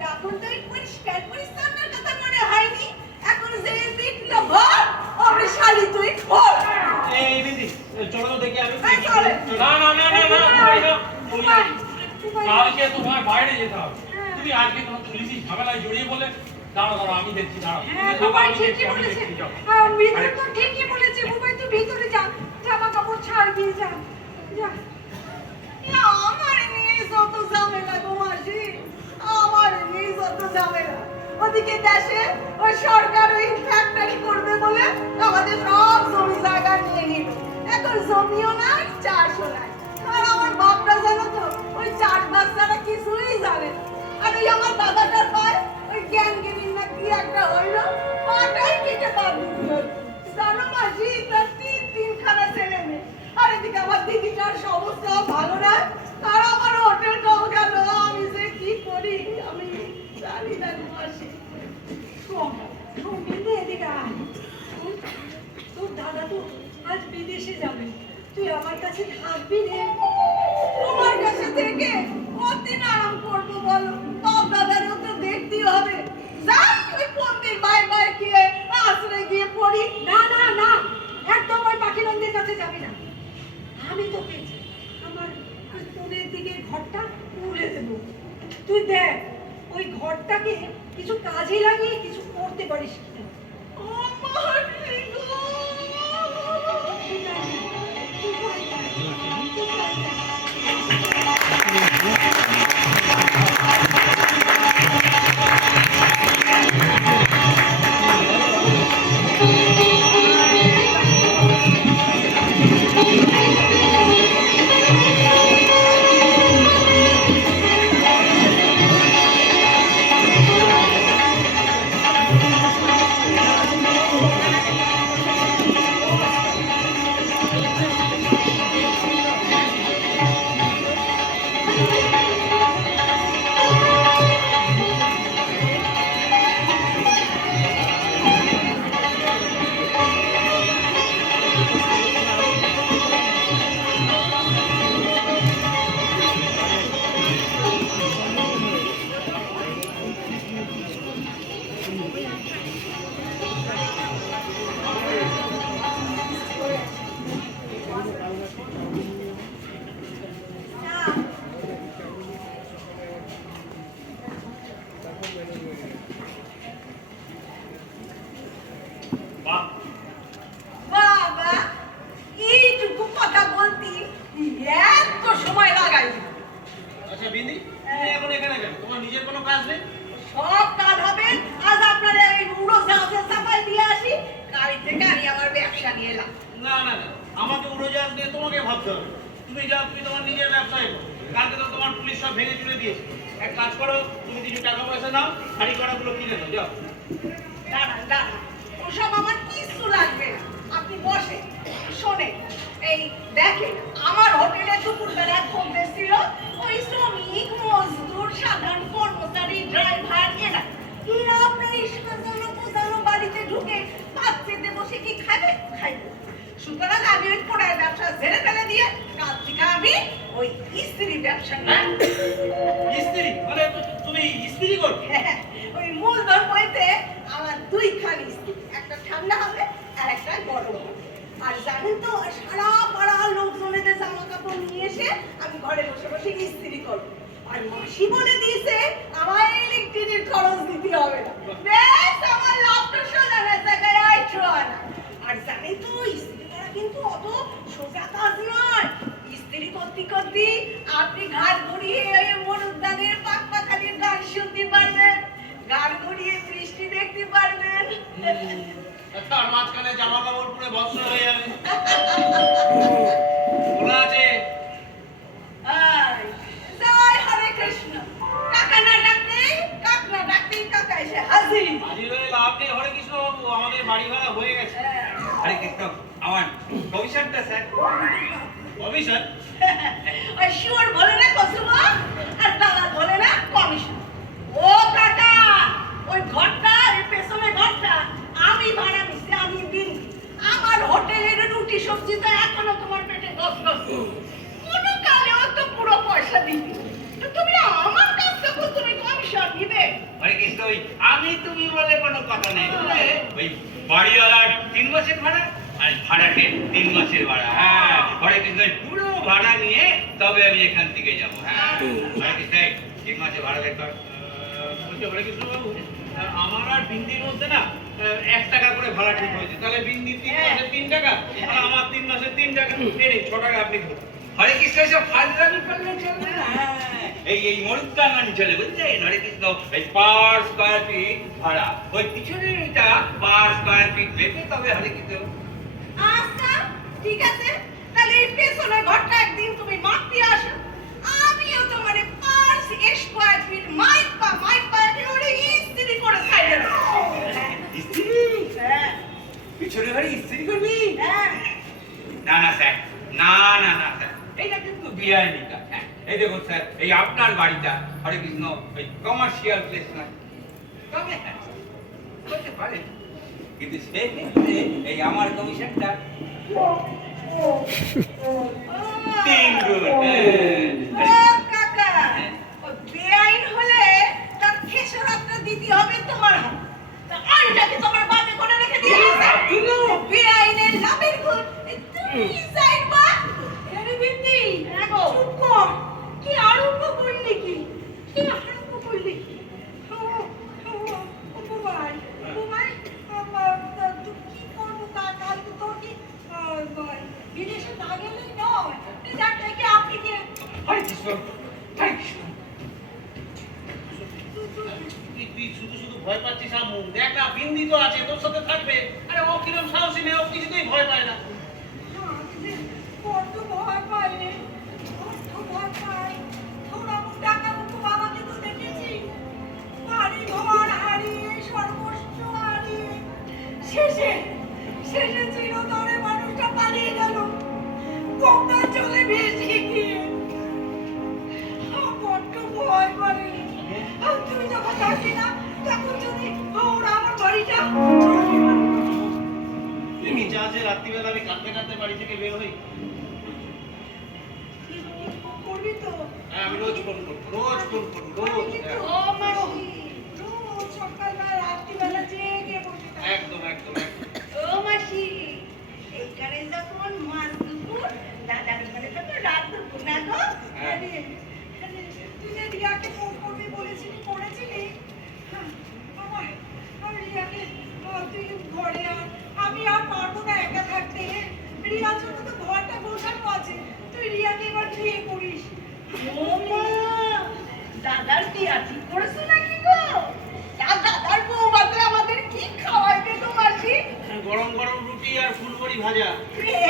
তখন তো এই পরিষ্কার পরিচ্ছন্নের কথা মনে হয়নি। এখন যে পিটলো ভোট, ওরে শালি তুই খোল। এই বিধি চলো তো দেখি আমি এই চলে। না না না না না তুমি না, তুমি না। কালকে তোমার বাইরে যেতে হবে। তুমি আজকে তোমার পুলিশি ঝামেলায় জড়িয়ে বলে দাঁড়াও দাঁড়াও আমি দেখছি দাঁড়াও হ্যাঁ, তুমি বুবাই আমি ঠিকই দেখছি, আমি বলেছে। দেখছি, যাও। মিঠুন তো ঠিকই বলেছে। বুবাই তুই ভিতরে যা, জামা কাপড় ছাড় দিয়ে যা। যা। আমার নিয়ে যত ঝামেলা গো মাসি, আমার নিয়ে যত ঝামেলা। ওদিকে দেশে ওই সরকার ওই ফ্যাক্টরি করবে বলে আমাদের সব জমি জায়গা নিয়ে নিল। এখন জমিও নাই, চাষও নাই। আর আমার বাপটা জানো তো ওই চাষবাস ছাড়া কিছুই জানে না। আর ওই আমার দাদাটার পায় ওই জ্ঞানগিরি না কি একটা হইলো, পাটাই কেটে বাদ দিল। জানো মাসি, তার তিন খানা ছেলে মেয়ে। আর এদিকে আমার দিদিটার সমস্যা ভালো না, তার আমার হোটেলটাও গেল। আমি যে কি করি আমি জানি না গো মাসি। তোর দাদা তো আজ বিদেশে যাবে, তুই আমার কাছে থাকবি রে। তোমার কাছে থেকে কতদিন আরাম করবো বলো? বাপ দাদারও তো দেখতেই হবে। যাই ওই পন্ডির বাই বাই গিয়ে আশ্রয় গিয়ে পড়ি। না না না, একদম ওই পাখিরন্দির কাছে যাবি না। আমি তো পেয়েছি আমার তোদের দিকে ঘরটা তুলে দেবো। তুই দেখ ওই ঘরটাকে কিছু কাজে লাগিয়ে কিছু করতে পারিস কিনা। বাহ, বাবা, এইটুকু কথা বলতি এত সময় লাগাই? আচ্ছা বিধি, তুমি এখন এখানে কেন? তোমার নিজের কোনো কাজ নেই? সব কাজ হবে। আজ আপনারা এই উড়োজাহাজের চাপাই দিয়ে আসি, গাড়ি থেকে আমি আমার ব্যবসা নিয়ে এলাম। না না না, আমাকে উড়োজাহাজ নিয়ে তোমাকে ভাবতে হবে। তুমি যাও, তুমি তোমার নিজের ব্যবসায় করো। কালকে তো তোমার পুলিশ সব ভেঙে চুরে দিয়েছে। এক কাজ করো, তুমি কিছু টাকা পয়সা নাও, শাড়ি কড়াগুলো কিনে নাও, যাও। দাঁড়ান দাঁড়ান, ওসব আমার কিছু লাগবে না। আপনি বসে শোনেন। এই দেখেন, আমার হোটেলে দুপুরবেলা খোঁজ ছিল ওই শ্রমিক মজদুর সাধারণ কর্মচারী ড্রাইভার এরা আপনার সাজানো পোজানো বাড়িতে ঢুকে ভাত খেতে বসে কি খাবে? খাইবে। সুতরাং আমি ওই পোড়ার ব্যবসা ছেড়ে ফেলে দিয়ে কাল থেকে আমি ওই স্ত্রী ব্যবসা স্ত্রী মানে তুমি স্ত্রী করবে? ওই মূলধন বইতে আমার দুইখানি স্ত্রী, একটা ঠান্ডা হবে আর একটা গরম হবে। আর জানেন তো সারা পাড়ার লোকজনেদের জামা কাপড় নিয়ে এসে আমি ঘরে বসে বসে ইস্ত্রি করবো। আর মাসি বলে দিয়েছে আমার ইলেকট্রিকের খরচ দিতে হবে না। বেশ, আমার লাভটা সোজা জায়গায় আইছো না। আর জানেন তো ইস্ত্রি করা কিন্তু অত সোজা কাজ নয়। ইস্ত্রি করতে করতে আপনি ঘাট ঘুরিয়ে মরুদ্যানের পাক পাখালির গান শুনতে পারবেন, গান ঘুরিয়ে বৃষ্টি দেখতে পারবেন। তার মাঝখানে জামা কাপড় পুরো বস্ত্র হয়ে যাবে। খোলা আছে। জয় হরে কৃষ্ণ। কাকা না ডাকতেই কাকা এসে হাজির। হাজির হয়ে লাভ নেই হরে কৃষ্ণ বাবু, আমাদের বাড়ি ভাড়া হয়ে গেছে। হরে কৃষ্ণ, আমার কমিশনটা স্যার। কমিশন? ওই শিওর বলে না কসুমা, আর দাদা বলে না কমিশন। ও কাকা, ওই ঘরটা, এর পেছনে ঘরটা আমি ভাড়া নিছি, আমি দিন। আমার হোটেলের রুটি সবজি তো এখনো তোমার পেটে গসগস। কোন কালেও তো পুরো পয়সা দিবি, তো তুমি আমার কাছ থেকে তুমি কমিশন নিবে? হরে কৃষ্ণ, ওই আমি তুমি বলে কোনো কথা নেই। ওই বাড়িওয়ালার 3 মাসের ভাড়া আর ভাড়াটে 3 মাসের ভাড়া। হ্যাঁ, হরে কৃষ্ণ, ওই পুরো ভাড়া নিয়ে তবে আমি এখান থেকে যাবো। হ্যাঁ, হরে কৃষ্ণ, 3 মাসের ভাড়া বের কর। বলছি হরে কৃষ্ণ বাবু, আমার আর বিন্দির মধ্যে না 1 টাকা করে ভাড়া ঠিক হয়েছে। তাহলে বিন্দির 3 মাসে 3 টাকা, আর আমার 3 মাসে 3 টাকা। এই 6 টাকা আপনি ধরুন। হরে কৃষ্ণ, সব ফাজলামি করলে চলবে না। এই মরুদ্যাঙ্গানি চলে, বুঝলেন? হরে কৃষ্ণ, এই পার স্কয়ার ফিট ভাড়া, ওই পিছনের এটা পার স্কয়ার ফিট ভেবে তবে হরে কৃষ্ণ। আচ্ছা ঠিক আছে, তাহলে এই পেছনে ঘরটা একদিন তুমি মাপতে আসো, আমিও তোমার পার স্কয়ার ফিট মাইক পা একেবারে ইস্ত্রি করে সাইডে দেবো। স্ত্রী? হ্যাঁ পিছনে ঘরে স্ত্রী করবি? হ্যাঁ। না না স্যার, না স্যার, এইটা কিন্তু বিআইনি কাজ। হ্যাঁ, এই দেখুন স্যার, এই আপনার বাড়িটা হরে কৃষ্ণ ওই কমার্শিয়াল প্লেস না, তবে হ্যাঁ করতে পারেন, কিন্তু সেক্ষেত্রে এই আমার কমিশনটা 3 গুণ। ও কাকা, ও বেআইন হলে তার খেসারতটা দিতে হবে তোমার হাতে। তা আইনটাকে তোমার বাপে করে রেখে দিয়েছে। বেআইনের লাভের গুণ তুমি যাইবা। আরে বিন্দি, চুপ কর। কি আরম্ভ করলি কি? কি আরম্ভ করলি কি? বুবাই, তুই কি করবো কাকা? তোর কি বিদেশে না গেলে নয়, দেখ দেখে আপনি কে? হরে কৃষ্ণ, হরে কৃষ্ণ। তুই শুধু শুধু ভয় পাচ্ছিস আম্মু। দেখ না, বিন্দি তো আছে, তোর সাথে থাকবে। আরে ও কিরম সাহসী মেয়ে, ও কিছুতেই ভয় পায় না। বড্ড ভয় পাই রে, বড্ড ভয় পাই। তোরা টাকা মুখ বাবাকে তো দেখেছি, বাড়ি ঘর হারিয়ে, সর্বস্ব হারিয়ে, শেষে চিরতরে মানুষটা পালিয়ে গেল গঙ্গা জলে ভেসে গিয়ে। বড্ড ভয় করে। আর তুই যখন থাকি না, তখন যদি ওরা আমার বাড়িটা তুই কি চাস যে রাত্রিবেলা আমি কাঁদতে বাড়ি থেকে বের হই? করবি তো? হ্যাঁ, আমি রোজ ফোন করবো, রোজ। ও মাসি, রোজ সকালবেলা রাত্রিবেলা জেগে বসে থাকো। একদম। ও মাসি, এইখানে যখন মাছ দুপুর, দাদার ঘরে তখন রাত দুপুর না গো? আরে, তুই যে রিয়াকে ফোন করবি বলেছিলি, করেছিলি? আমার রিয়াকে, তুই ঘরে আয়। আমি আর পারবো না একা থাকতে। রিয়ার জন্য তো ঘরটা বসানো আছে, তুই রিয়াকে এবার বিয়ে করিস। ও মা, দাদার বিয়া ঠিক করেছো নাকি গো? দাদার বৌমাতে আমাদের কি খাওয়াইবে গো মাসি? গরম রুটি আর ফুলবড়ি ভাজা।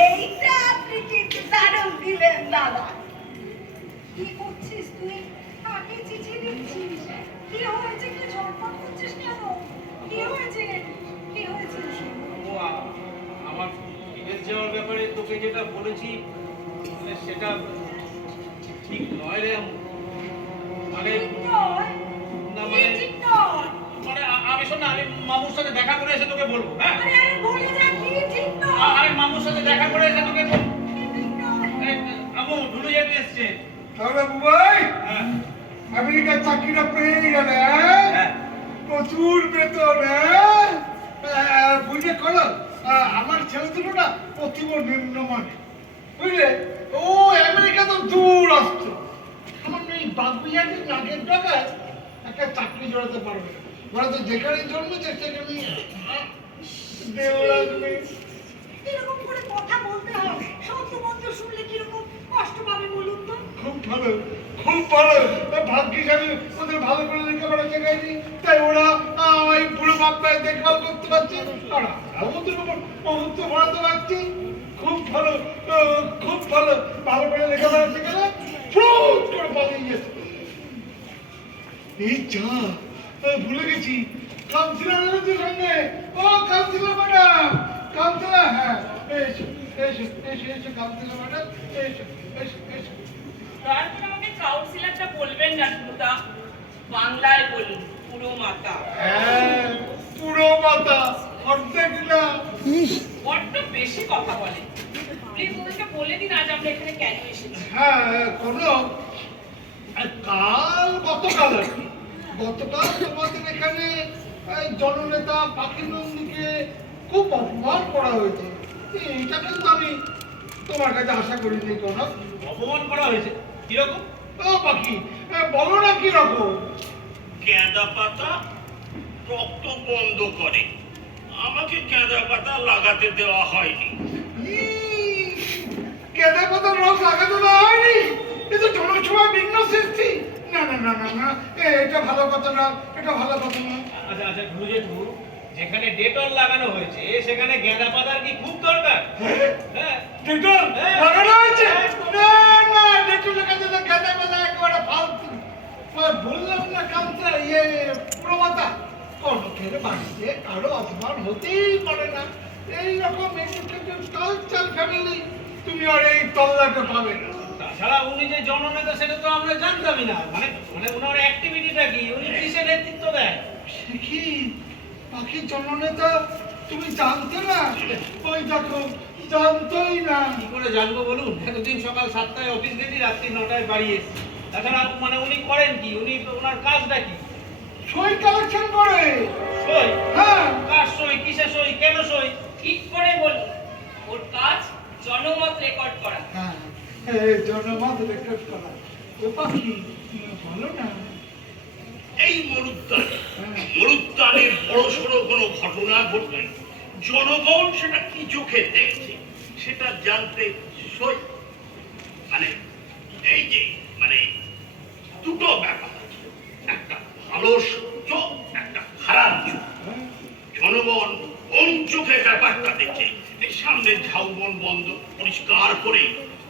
এইটা আপনি কিন্তু দারুণ দিলেন দাদা। কি করছিস তুই? কাকে চিঠি দিচ্ছিস? কি হয়েছে? কি ঝটপট করছিস কেন? কি হয়েছে? ও আমার বিদেশ যাওয়ার ব্যাপারে তোকে যেটা বলেছি, মানে সেটা ঠিক নয় রে আম্মু। মানে না, মানে আমি শোন না, আমি মামুর সাথে দেখা করে এসে তোকে বলবো। হ্যাঁ, আরে মামুর সাথে দেখা করে এসে তোকে বলবো। আম্মু, ঢুলু যাবি এসছে। তাহলে বুবাই, হ্যাঁ, আমেরিকার চাকরিটা পেয়ে গেলে, হ্যাঁ? প্রচুর বেতন, হ্যাঁ? বুঝলে করো, আমার ছেলে দুটো না প্রতিম নিম্নমানের, বুঝলে? ও আমেরিকা তো দূর আসতো, আমার এই বাগুইয়াটি নাকের টাকায় একটা চাকরি জড়াতে পারবে না। ওরা তো যেখানে জন্মেছে সেখানে দেও লাগবে। এরকম করে কথা বলতে হয়, শব্দ মন্ত্র শুনলে কিরকম কষ্ট পাবে বলুন তো? খুব ভালো, ভাগ্যিস আমি ওদের ভালো করে লেখাপড়া শেখাইনি, তাই ওরা আমায় পুরো আপনার দেখভাল করতে পারছি আর আমাদের উপর মুহূর্ত ভরাতে পারছি। খুব ভালো, খুব ভালো, ভালো করে লেখাপড়া শিখে ফুট করে পালিয়ে গেছে। এই যা, ভুলে গেছি, কাউন্সিলর এসেছে সঙ্গে। ও কাউন্সিলর ম্যাডাম, কাউন্সিলর, হ্যাঁ এসো এসো এসো এসো কাউন্সিলর ম্যাডাম, এসো এসো এসো। তারপর আমাকে কাউন্সিলরটা বলবেন না সুতা, বাংলায় বলুন পুরো মাতা। হ্যাঁ, পুরো মাথা, অর্ধেক না। বড্ড বেশি কথা বলে। প্লিজ ওদেরকে বলে দিন আজ আমরা এখানে কেন এসেছি। হ্যাঁ, কোনো গতকাল আর কি, গতকাল তোমাদের এখানে জননেতা পাখি নন্দীকে খুব অপমান করা হয়েছে। এটা কিন্তু আমি তোমার কাছে আশা করিনি কোনো। অপমান করা হয়েছে কিরকম? ও পাখি, বলো না কিরকম। গাঁদা পাতা রক্ত বন্ধ করে, আমাকে গাঁদা পাতা লাগাতে দেওয়া হয়নি। কেঁদে পাতার রস লাগাতে দেওয়া হয়নি? এ তো জনসভা ভিন্ন সৃষ্টি। না না না না না, এটা ভালো কথা না, এটা ভালো কথা না। আচ্ছা আচ্ছা গুরুজেঠু, যেখানে ডেটল লাগানো হয়েছে সেখানে গাঁদা পাতার কি খুব দরকার? হ্যাঁ, ডেটল লাগানো হয়েছে? না না, ডেটলের কাছে তো গাঁদা পাতা একেবারে ফালতু। বললাম না কাউন্সিলর, প্রমাতা কনকের বাড়িতে কারো অপমান হতেই পারে না। এইরকম এডুকেটেড কালচার ফ্যামিলি তুমি আর এই তল্লাটা পাবে না। তাছাড়া উনি যে জননেতা সেটা তো আমরা জানতামই না। মানে মানে ওনার অ্যাক্টিভিটিটা কি, উনি কিসের নেতৃত্ব দেয়? সে কি পাখির জননেতা তুমি জানতে না? ওই দেখো, জানতোই না। কি করে জানবো বলুন? এতদিন সকাল 7টায় অফিস গেছি, রাত্রি 9টায় বাড়ি এসেছি। তাছাড়া মানে উনি করেন কি, উনি ওনার কাজটা কি? সই কালেকশন করে। সই? হ্যাঁ, কার সই, কিসের সই, কেন সই? ঠিক করে বলুন, ওর কাজ জনমত রেকর্ড করা। হ্যাঁ, জনমত রেকর্ড করা। ও পাখি, বলো না। এই মরুদ্যানের বড় সড়ো কোনো ঘটনা ঘটলে জনগণ সেটা কি চোখে দেখছে সেটা জানতে সই, মানে এই যে মানে দুটো ব্যাপার, একটা ভালো চোখ, একটা খারাপ চোখ। জনগণ কোন চোখে ব্যাপারটা দেখে? এই সামনে ঝাউবন বন্ধ পরিষ্কার করে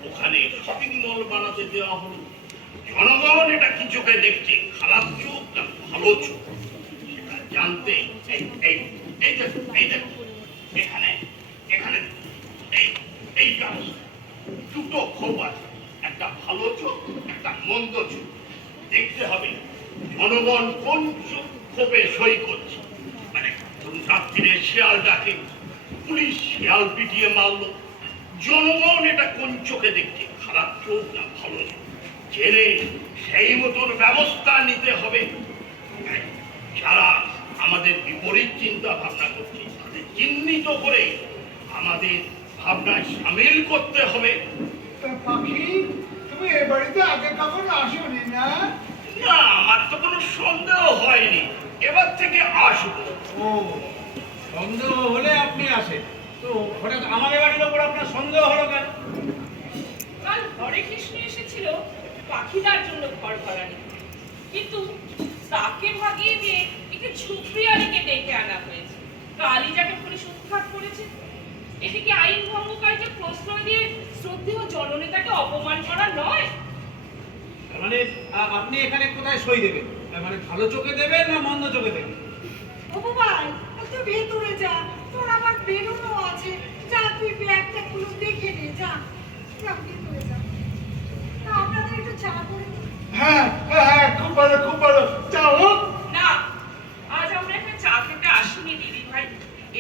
ওখানে শপিং মল বানাতে দেওয়া হলো। জনগণ এটা কি চোখে দেখছে, খারাপ চোখ না ভালো চোখ, সেটা জানতে এই দেখো এখানে এখানে এই কাজ দুটো ক্ষোভ আছে, একটা ভালো চোখ, একটা মন্দ চোখ। দেখতে হবে জনগণ কোন চোখ ক্ষোভে সই করছে। মানে রাত্রিরে শিয়াল ডাকে, পুলিশ শিয়াল পিটিয়ে মারলো, জনগণ এটা কোন চোখে দেখছে, খারাপ চোখ না ভালো চোখ, জেনে সেই মতন ব্যবস্থা নিতে হবে। যারা আমাদের বিপরীত চিন্তা ভাবনা করছে তাদের চিহ্নিত করে আমাদের ভাবনায় সামিল করতে হবে। পাখি, তুমি এ বাড়িতে আগে কখনো আসোনি না? না, আমার তো কোনো সন্দেহ হয়নি, এবার থেকে আসবো। ও, সন্দেহ হলে আপনি আসেন, তো হঠাৎ আমাদের বাড়ির ওপর আপনার সন্দেহ হলো কেন? কাল হরে কৃষ্ণ এসেছিল পাখিদার জন্য ঘর ভাড়া নিতে, কিন্তু তাকে ভাগিয়ে দিয়ে একে ঝুপড়িয়ালিকে ডেকে আনা হয়েছে। কালই যাকে পুলিশ উৎখাত করেছে। এদিকে আইন ভঙ্গকারীকে প্রশ্রয় দিয়ে শ্রদ্ধেয় জননেতাকে অপমান করা নয়। মানে আপনি এখানে কোথায় সই দেবেন? মানে ভালো চোখে দেবেন না মন্দ চোখে দেবেন? ভাই তুই ভেতরে যা, তোর আবার বেরোনো আছে। যা, তুই ব্যাগটা খুলে দেখে নে, যা ভেতরে যা। আপনাদের একটু চা করে দিন। হ্যাঁ হ্যাঁ, খুব ভালো খুব ভালো, যাও। না, আজ আমরা এখানে চা খেতে আসিনি দিদি ভাই,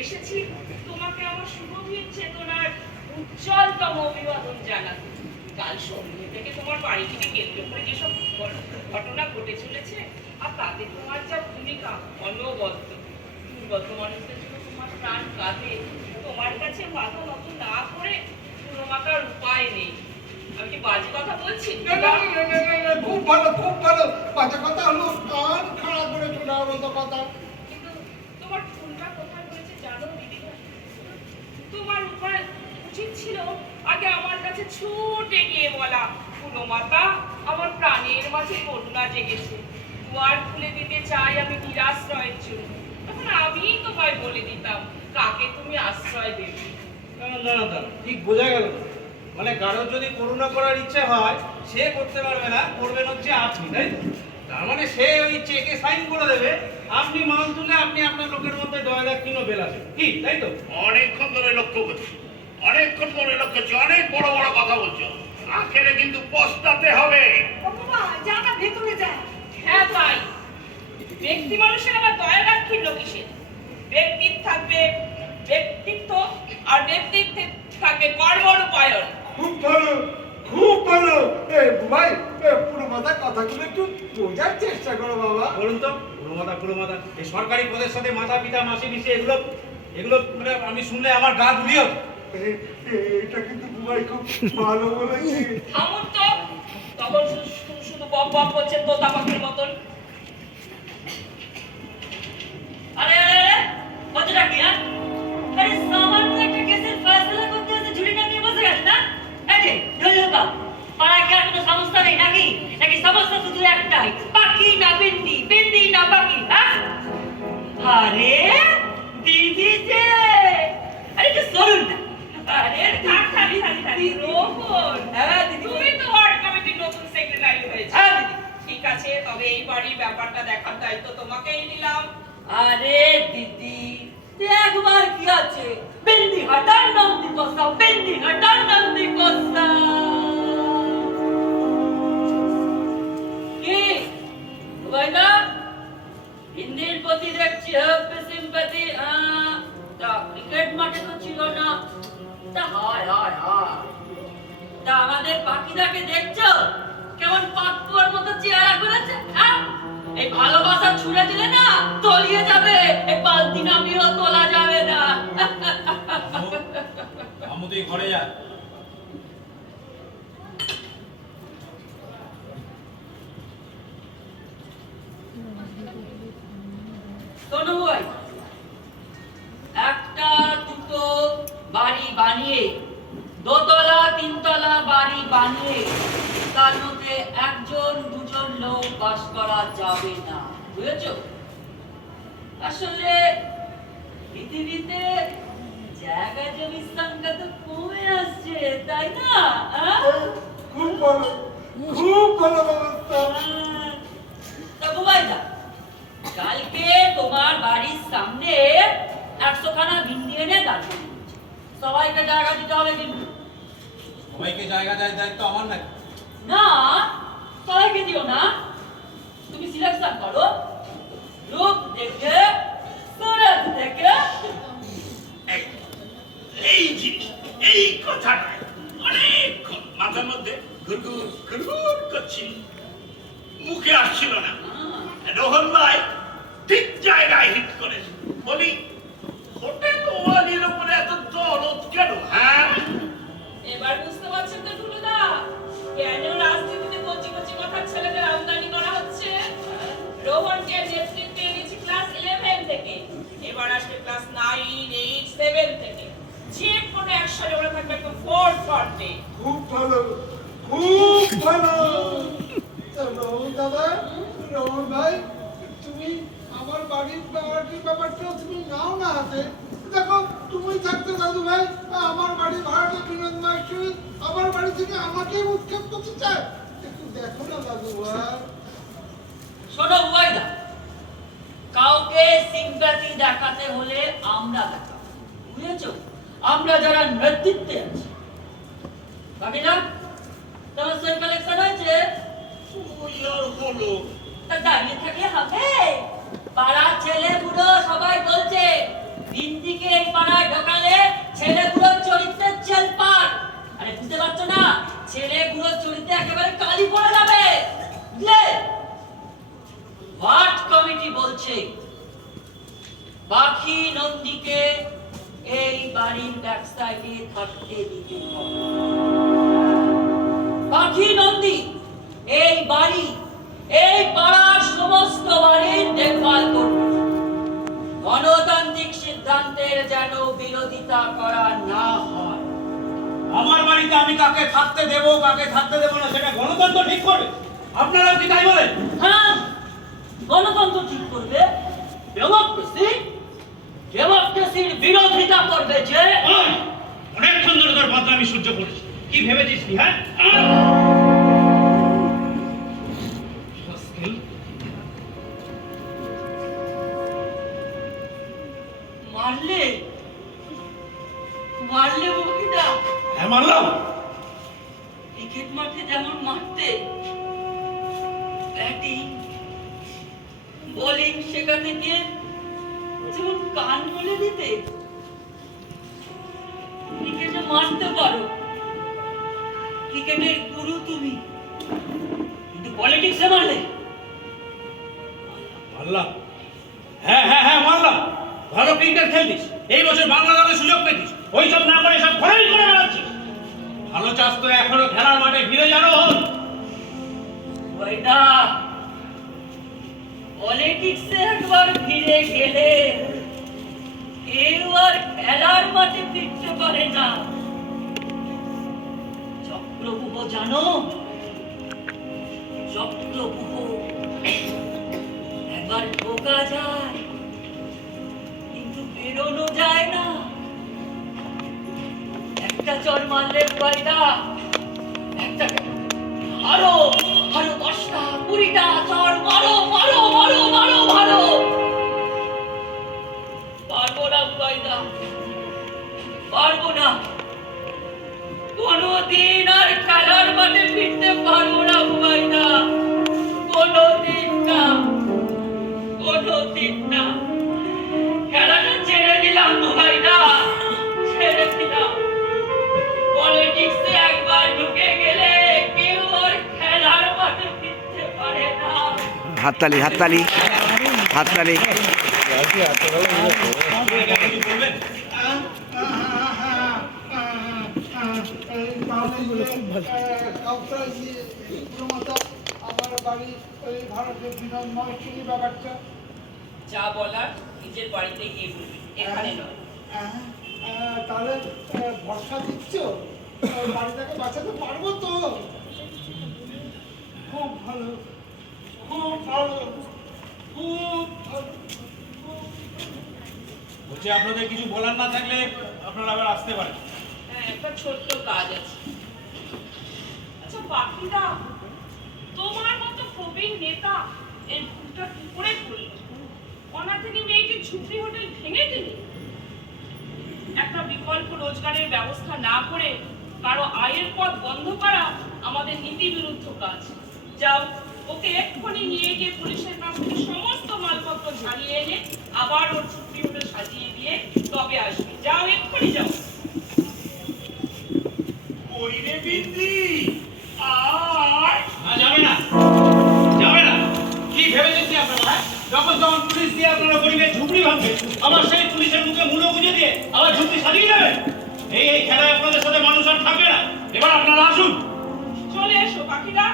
এসেছি তোমাকে আমার শুভবীর চেতনার উজ্জ্বলতম অভিবাদন জানাতে। কাল সন্ধ্যে থেকে তোমার বাড়িটিকে কেন্দ্র করে যেসব ঘটনা ঘটে চলেছে, আর তাতে তোমার যা ভূমিকা অনবদ্য। দুর্গত মানুষদের জন্য তোমার প্রাণ কাঁদে। তোমার কাছে মাথা নত না করে পুরো মাথার উপায় নেই। আমি কি বাজে কথা বলছি? না না না না না না, খুব ভালো খুব ভালো। বাচ্চা কথা হলো কান খাড়া করে শোনা হলো কথা। কিন্তু তোমার ভুলটা কোথায় হয়েছে জানো দিদি ভাই? তোমার উপরে উচিত ছিল আগে আমার কাছে ছুটে গিয়ে বলা, পুরো মাতা আমার প্রাণের মাঝে করুণা জেগেছে, দুয়ার খুলে দিতে চাই আমি নিরাশ্রয়ের জন্য। তখন আমি তোমায় বলে দিতাম কাকে তুমি আশ্রয় দেবে। না, ঠিক বোঝা গেল না। মানে কারোর যদি করুণা করার ইচ্ছে হয় সে করতে পারবে না, করবেন হচ্ছে আপনি, তাই তো? তার মানে সে ওই চেকে সাইন করে দেবে, আপনি মাল তুলে আপনি আপনার লোকের মধ্যে ডয়রা কিনো বেলাবেন, কি তাই তো? অনেকক্ষণ ধরে লক্ষ্য করছি, অনেক বড় বড় কথা বলছো। আখেরে কিন্তু পস্তাতে হবে। বাবা যা না ভেতরে যা। হ্যাঁ ভাই, ব্যক্তি মানুষের আবার দয়া দাক্ষিণ্য কিসের? ব্যক্তিত্ব থাকবে ব্যক্তিত্ব, আর ব্যক্তিত্বে থাকবে কর্মরূপায়ণ। খুব ভালো, খুব ভালো। ভাই, পুরো মাথা কথাগুলো একটু বোঝার চেষ্টা করো বাবা। বলুন তো, পুরো মাথা এই সরকারি পদের সাথে মাথা পিতা মাসি পিসি এগুলো মানে আমি শুনলে আমার গা দুলিও। এটা কিন্তু ভাই খুব ভালো বলেছে। থামুন তো, তখন শুধু বক বক করছেন তোতা পাখির মতন। আরে কতটা কি? আরে সামান্য একটা কেসের ফয়সালা করতে হতে ঝুড়ি নামিয়ে বসে গেছে না? এই যে জলিলবাবু, পাড়ায় কি আর কোনো সমস্যা নেই নাকি? নাকি সমস্যা শুধু একটাই, পাখি না বিন্দি, বিন্দি না পাখি? আরে দিদি যে, আরে একটু সরুন না। আরে থাকি রোহন, হ্যাঁ দিদি, তুমি তো ওয়ার্ড কমিটির নতুন সেক্রেটারি হয়েছে। হ্যাঁ দিদি। ঠিক আছে, তবে এই বাড়ির ব্যাপারটা দেখার দায়িত্ব তোমাকেই দিলাম। আরে দিদি, একবার কি আছে, বিন্দি হটার নন্দি কষা, বিন্দি হটার নন্দি কষা। কি ভাইনা, হিন্দির প্রতি দেখছি হেব্বে সিম্পাথি। তা ক্রিকেট মাঠে তো ছিল না। তা হায় তা আমাদের পাখিটাকে দেখছো কেমন পাতকুয়ার মতো চেহারা করেছে? এই ভালোবাসা ছুড়ে দিলে না তলিয়ে যাবে, এই বালতি নামিয়েও তোলা যাবে না। আমু তুই ঘরে যা। শোনো ভাই, একটা দুটো বাড়ি বানিয়ে, দোতলা তিনতলা বাড়ি বানিয়ে তার মধ্যে একজন দুজন লোক বাস করা যাবে না, বুঝেছো? আসলে পৃথিবীতে জায়গা জমির সংখ্যা তো কমে আসছে, তাই না? খুব ভালো, খুব ভালো ব্যবস্থা। তা বুবাইদা, কালকে তোমার বাড়ির সামনে 100 খানা ভিন্ডি এনে দাঁড়িয়ে দিয়েছে। সবাইকে জায়গা দিতে হবে কিন্তু। সবাইকে জায়গা দেওয়ার দায়িত্ব আমার নাকি? না, সবাইকে দিও না, তুমি সিলেকশন করো, রূপ দেখে, সুরত দেখে। এই জিনিস, এই কথাটা অনেকক্ষণ মাথার মধ্যে ঘুরঘুর করছিল, মুখে আসছিল না। রোহন ভাই ঠিক জায়গায় হিট করেছে। বলি, হোটেল ওয়ালির উপরে এত দরদ কেন? হ্যাঁ, এবার বুঝতে পারছেন তো টুলুদা, কেন রাজনীতিতে কচি কচি মাথার ছেলেদের আমদানি করা হচ্ছে? রোহনকে নেতৃত্বে এনেছি ক্লাস 11 থেকে, এবার আসবে ক্লাস 9, 8, 7 থেকে। যে কোনো একসাথে ওরা থাকবে একদম ফোর্থ ফ্রন্টে। খুব ভালো, খুব ভালো। রোহন দাদা, রোহন ভাই, তুমি আমার বাড়ির ব্যাপারটা তুমি নাও না হাতে। দেখো, তুমি থাকতে দাদু ভাই আমার বাড়ি ভাড়াটা বিনোদ মাস্টার আমার বাড়ি থেকে আমাকেই উৎক্ষেপ করতে চায়। একটু দেখো না দাদু ভাই। শোনো বুবাইদা, কাউকে সিম্প্যাথি দেখাতে হলে আমরা দেখাবো, বুঝেছো? আমরা যারা নেতৃত্বে আছি। বাকিরা তোমার সই কালেকশন হয়েছে? ওই আর হলো। তা দাঁড়িয়ে থাকলে হবে? পাড়ার ছেলে বুড়ো সবাই বলছে বিন্দিকে এই পাড়ায় ঢোকালে ছেলে বুড়োর চরিত্রের চেলপাট। আরে বুঝতে পারছো না, ছেলে বুড়োর চরিত্রে একেবারে কালি পড়ে যাবে, বুঝলে? ওয়ার্ড কমিটি বলছে পাখি নন্দীকে এই বাড়ির ব্যাক সাইডে থাকতে দিতে হবে। পাখি নন্দী এই বাড়ি, এই পাড়ার সমস্ত বাড়ির দেখভাল করবে। গণতান্ত্রিক সিদ্ধান্তের যেন বিরোধিতা করা না হয়। আমার বাড়িতে আমি কাকে থাকতে দেবো কাকে থাকতে দেবো না সেটা গণতন্ত্র ঠিক করবে। আপনারাও কি তাই বলেন? হ্যাঁ, গণতন্ত্র ঠিক করবে, ডেমোক্রেসির বিরোধিতা করবে যে অনেকক্ষণ ধরে তোর বাদলা আমি সহ্য করেছি। কি ভেবেছিস কি? হ্যাঁ, মারলে মারলে বকিটা হ্যাঁ মারলাম। ক্রিকেট মাঠে যেমন মারতে, ব্যাটিং বোলিং শেখাতে গিয়ে যেমন কান বলে দিতে। ক্রিকেটে মারতে পারো, ক্রিকেটের গুরু তুমি, কিন্তু পলিটিক্সে মারলে। মারলাম, হ্যাঁ হ্যাঁ হ্যাঁ মারলাম। ভালো ক্রিকেট খেলতিস, এই বছর বাংলা দলের সুযোগ পেতিস, ওই সব না করে সব ঘরেই করে বেড়াচ্ছিস। ভালো চাষ তো এখনো খেলার মাঠে ফিরে জানো হন। ভাইদা, পলিটিক্সে একবার ফিরে গেলে কেউ আর খেলার মাঠে ফিরতে পারে না। চক্রব্যূহ জানো? চক্রব্যূহ একবার ঢোকা যায় কিন্তু বেরোনো যায় না। একটা চর মারলে ভাইদা, একটা আরো আরো 10টা 20টা চর মারো মারো মারো মারো মারো। পারবো না ভাইদা, পারবো না। কোনদিন আর খেলার মাঠে ফিরতে পারবো না ভাইদা, কোনদিন না, কোনদিন না। খেলাটা ছেড়ে দিলাম ভাইদা, ছেড়ে দিলাম। পলিটিক্সে একবার ঢুকে গেলে কেউ আর খেলার মাঠে ফিরতে পারে না। হাততালি হাততালি হাততালি। আমার বাড়ি ওই ভারতের বিনোদ মহেশ্বরী ব্যাপারটা যা বলার নিজের বাড়িতে গিয়ে বলবি, এখানে নয়। তাহলে ভরসা দিচ্ছ বাড়িটাকে বাঁচাতে পারবো তো? খুব ভালো, খুব ভালো, খুব ভালো। বলছি আপনাদের কিছু বলার না থাকলে আপনারা আবার আসতে পারেন। হ্যাঁ, একটা ছোট্ট কাজ আছে। আচ্ছা বাকিরা, তোমার মতো প্রবীণ নেতা এই ভুলটা কি করে করলো? অনা থেকে মেয়েটির ঝুপড়ি হোটেল ভেঙে দিলে। একটা বিকল্প রোজগারের ব্যবস্থা না করে কারো আয়ের পথ বন্ধ করা আমাদের নীতি বিরুদ্ধ কাজ। যাও, ওকে এক্ষুনি নিয়ে গিয়ে পুলিশের কাছ থেকে সমস্ত মালপত্র ঝালিয়ে এনে আবার ওর ঝুপড়ি হোটেল সাজিয়ে দিয়ে তবে আসবে। যাও, এক্ষুনি যাও। ওই রে বিন্দি, আর যাবে না, যাবে না। কি ভেবেছেন আপনারা? যখন তখন পুলিশ দিয়ে আপনারা গরিবের ঝুপড়ি ভাঙবে, আবার সেই পুলিশের মুখে মূল্য গুঁজে দিয়ে আবার ঝুপড়ি সাজিয়ে যাবেন। এই খেলায় আপনাদের সাথে মানুষ আর থাকবে না। এবার আপনারা আসুন। চলে এসো পাখিরা।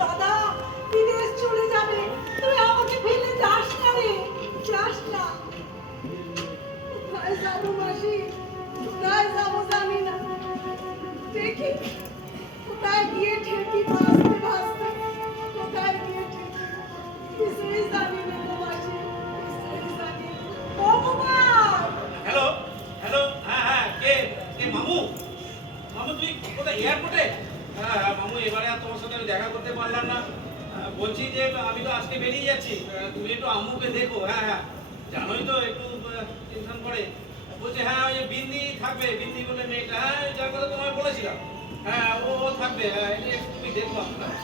দাদা বিদেশ চলে যাবে, তুই আমাকে ফেলে যাস না রে, যাস না। কোথায় যাবো মাসি, কোথায় যাবো জানি না। দেখি কোথায় গিয়ে ঠেকি ভাসতে ভাসতে, কোথায় গিয়ে ঠেকি কিছুই জানি না গো মাসি, কিছুই জানি না। ও গোপাল! হ্যালো হ্যালো, হ্যাঁ হ্যাঁ, কে কে? মামু, মামু তুই কোথায়? এয়ারপোর্টে? হ্যাঁ হ্যাঁ মামু, এবারে আর তোমার সাথে আমি দেখা করতে পারলাম না। বলছি যে আমি তো আজকে বেরিয়ে যাচ্ছি, তুমি একটু আম্মুকে দেখো। হ্যাঁ হ্যাঁ, জানোই তো একটু টেনশন করে। বলছে হ্যাঁ ওই বিন্দি থাকবে, বিন্দি বলে মেয়েটা, হ্যাঁ যার কথা তোমায় বলেছিলাম। হ্যাঁ ও থাকবে। হ্যাঁ এটা একটু তুমি দেখো আপনারা,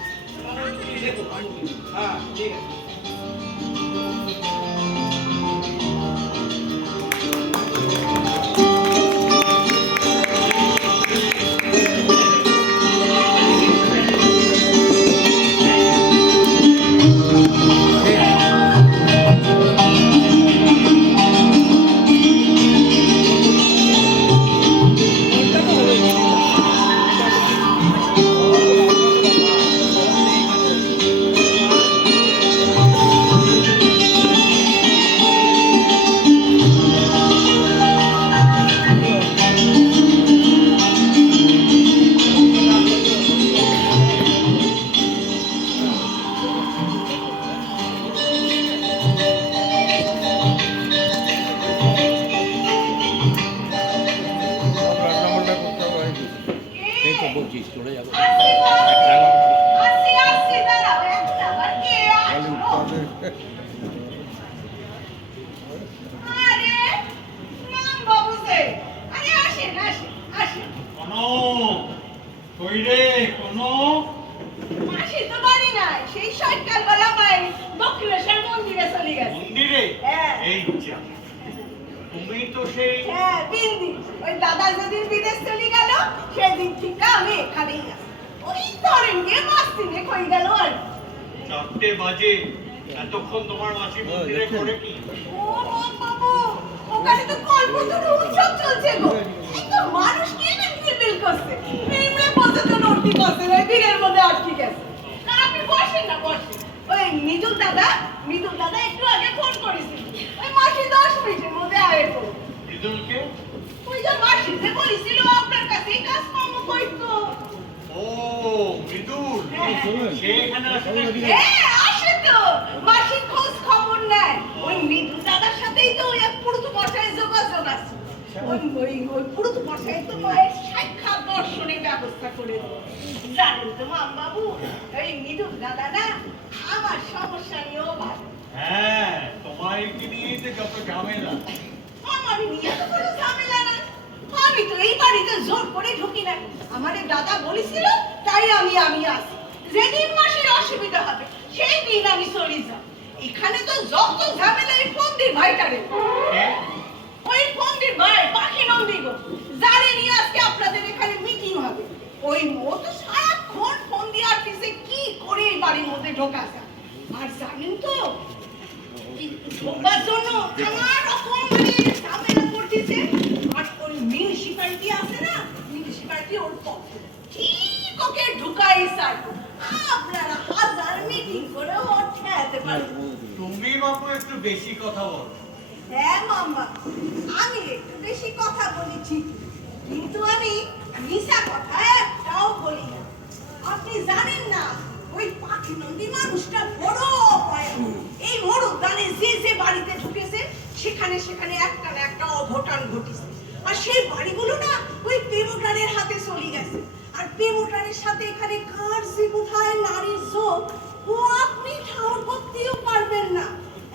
মামু একটু তুমি দেখো আম্মুকে। হ্যাঁ ঠিক আছে। আরে রাম বাবু যে, আরে আসেন আসেন আসেন। কোনো কই রে কোনো মাসি তো বাড়ি নাই, সেই সকালবেলা মাই দক্ষিণেশ্বর মন্দিরে চলে গেছে। মন্দিরে? হ্যাঁ। এই যা, তুমি তো সেই হ্যাঁ, বিন্দি ওই দাদা যেদিন বিদেশ চলে গেল সেদিন থেকে আমি এখানেই আছি। ওই ধরেন গিয়ে মাস তিনে কই গেল আর 4টে বাজে, এতক্ষণ তোমার মাসি মন্দিরে করে কি? ও বাবু, ওখানে তো কল্পতরু উৎসব চলছে গো। এই তো মানুষ কি না বিলবিল করছে, পিঁপড়ে পর্যন্ত নড়তি করছে, ওই ভিড়ের মধ্যে আটকে গেছে। না আপনি বসেন না বসেন। ওই মৃদুল দাদা একটু আগে ফোন করেছিল, ওই মাসি 10 মিনিটের মধ্যে আয়ে পড়ো। মৃদুলকে? ওই যে মাসি যে বলেছিল আপনার কাছেই কাজকর্ম করতো। ও মৃদুল, সে এখানে আসে নাকি? হ্যাঁ আসে তো, মাসির খোঁজ খবর নেয়। ওই মৃদুল দাদার সাথেই তো ওই এক পুরুত মশাই যোগাযোগ আছে। ওই পুরুত মশাই তো মায়ের সাক্ষাৎ দর্শনের ব্যবস্থা করে দেয়। জানেন তো মামবাবু, ওই মৃদুল দাদা না আমার সমস্যা নিয়েও ভালো। হ্যাঁ, তোমার কি নিয়েই তো যত ঝামেলা। আমার নিয়ে তো কোনো ঝামেলা নাই, আমি তো এই বাড়িতে জোর করে ঢুকি না। আমাদের দাদা বলেছিল তাই আমি আসি। যেদিন মাসের অসুবিধা হবে সেই দিন আমি চলে যাব। এখানে তো যত ঝামেলা এই ফন্দির ভাইটারে। ওই ফন্দির ভাই পাখি নন্দী গো, যারে নিয়ে আজকে আপনাদের এখানে মিটিং হবে। ওই মত সারাক্ষণ ফন্দি আর্টিসে কি করে এই বাড়ির মধ্যে ঢোকা যায়। আর জানেন তো ঢোকবার জন্য আমার রকম মানে ঝামেলা করতেছে। আর ওই মিউনিসিপ্যালিটি আছে না, মিউনিসিপ্যালিটি ওর পক্ষে ঠিক ওকে ঢুকাই স্যার। আপনারা হাজার মিটিং করে ওর ঠেকাতে পারবেন। তুমি বাবু একটু বেশি কথা বলো। হ্যাঁ মাম্মা, আমি একটু বেশি কথা বলি ঠিক, কিন্তু আমি মিশা কথা একটাও বলি না। আপনি জানেন না ওই পাখি নন্দী মানুষটা বড় অপয়া। এই মরুদ্যানে যে বাড়িতে ঢুকেছে সেখানে সেখানে একটা না একটা অঘটন ঘটেছে। আর সেই বাড়িগুলো না ওই পেমোটারের হাতে চলে গেছে। আর পেমোটারের সাথে এখানে কার যে কোথায় নারীর যোগ ও আপনি ঠাউর করতেও পারবেন না।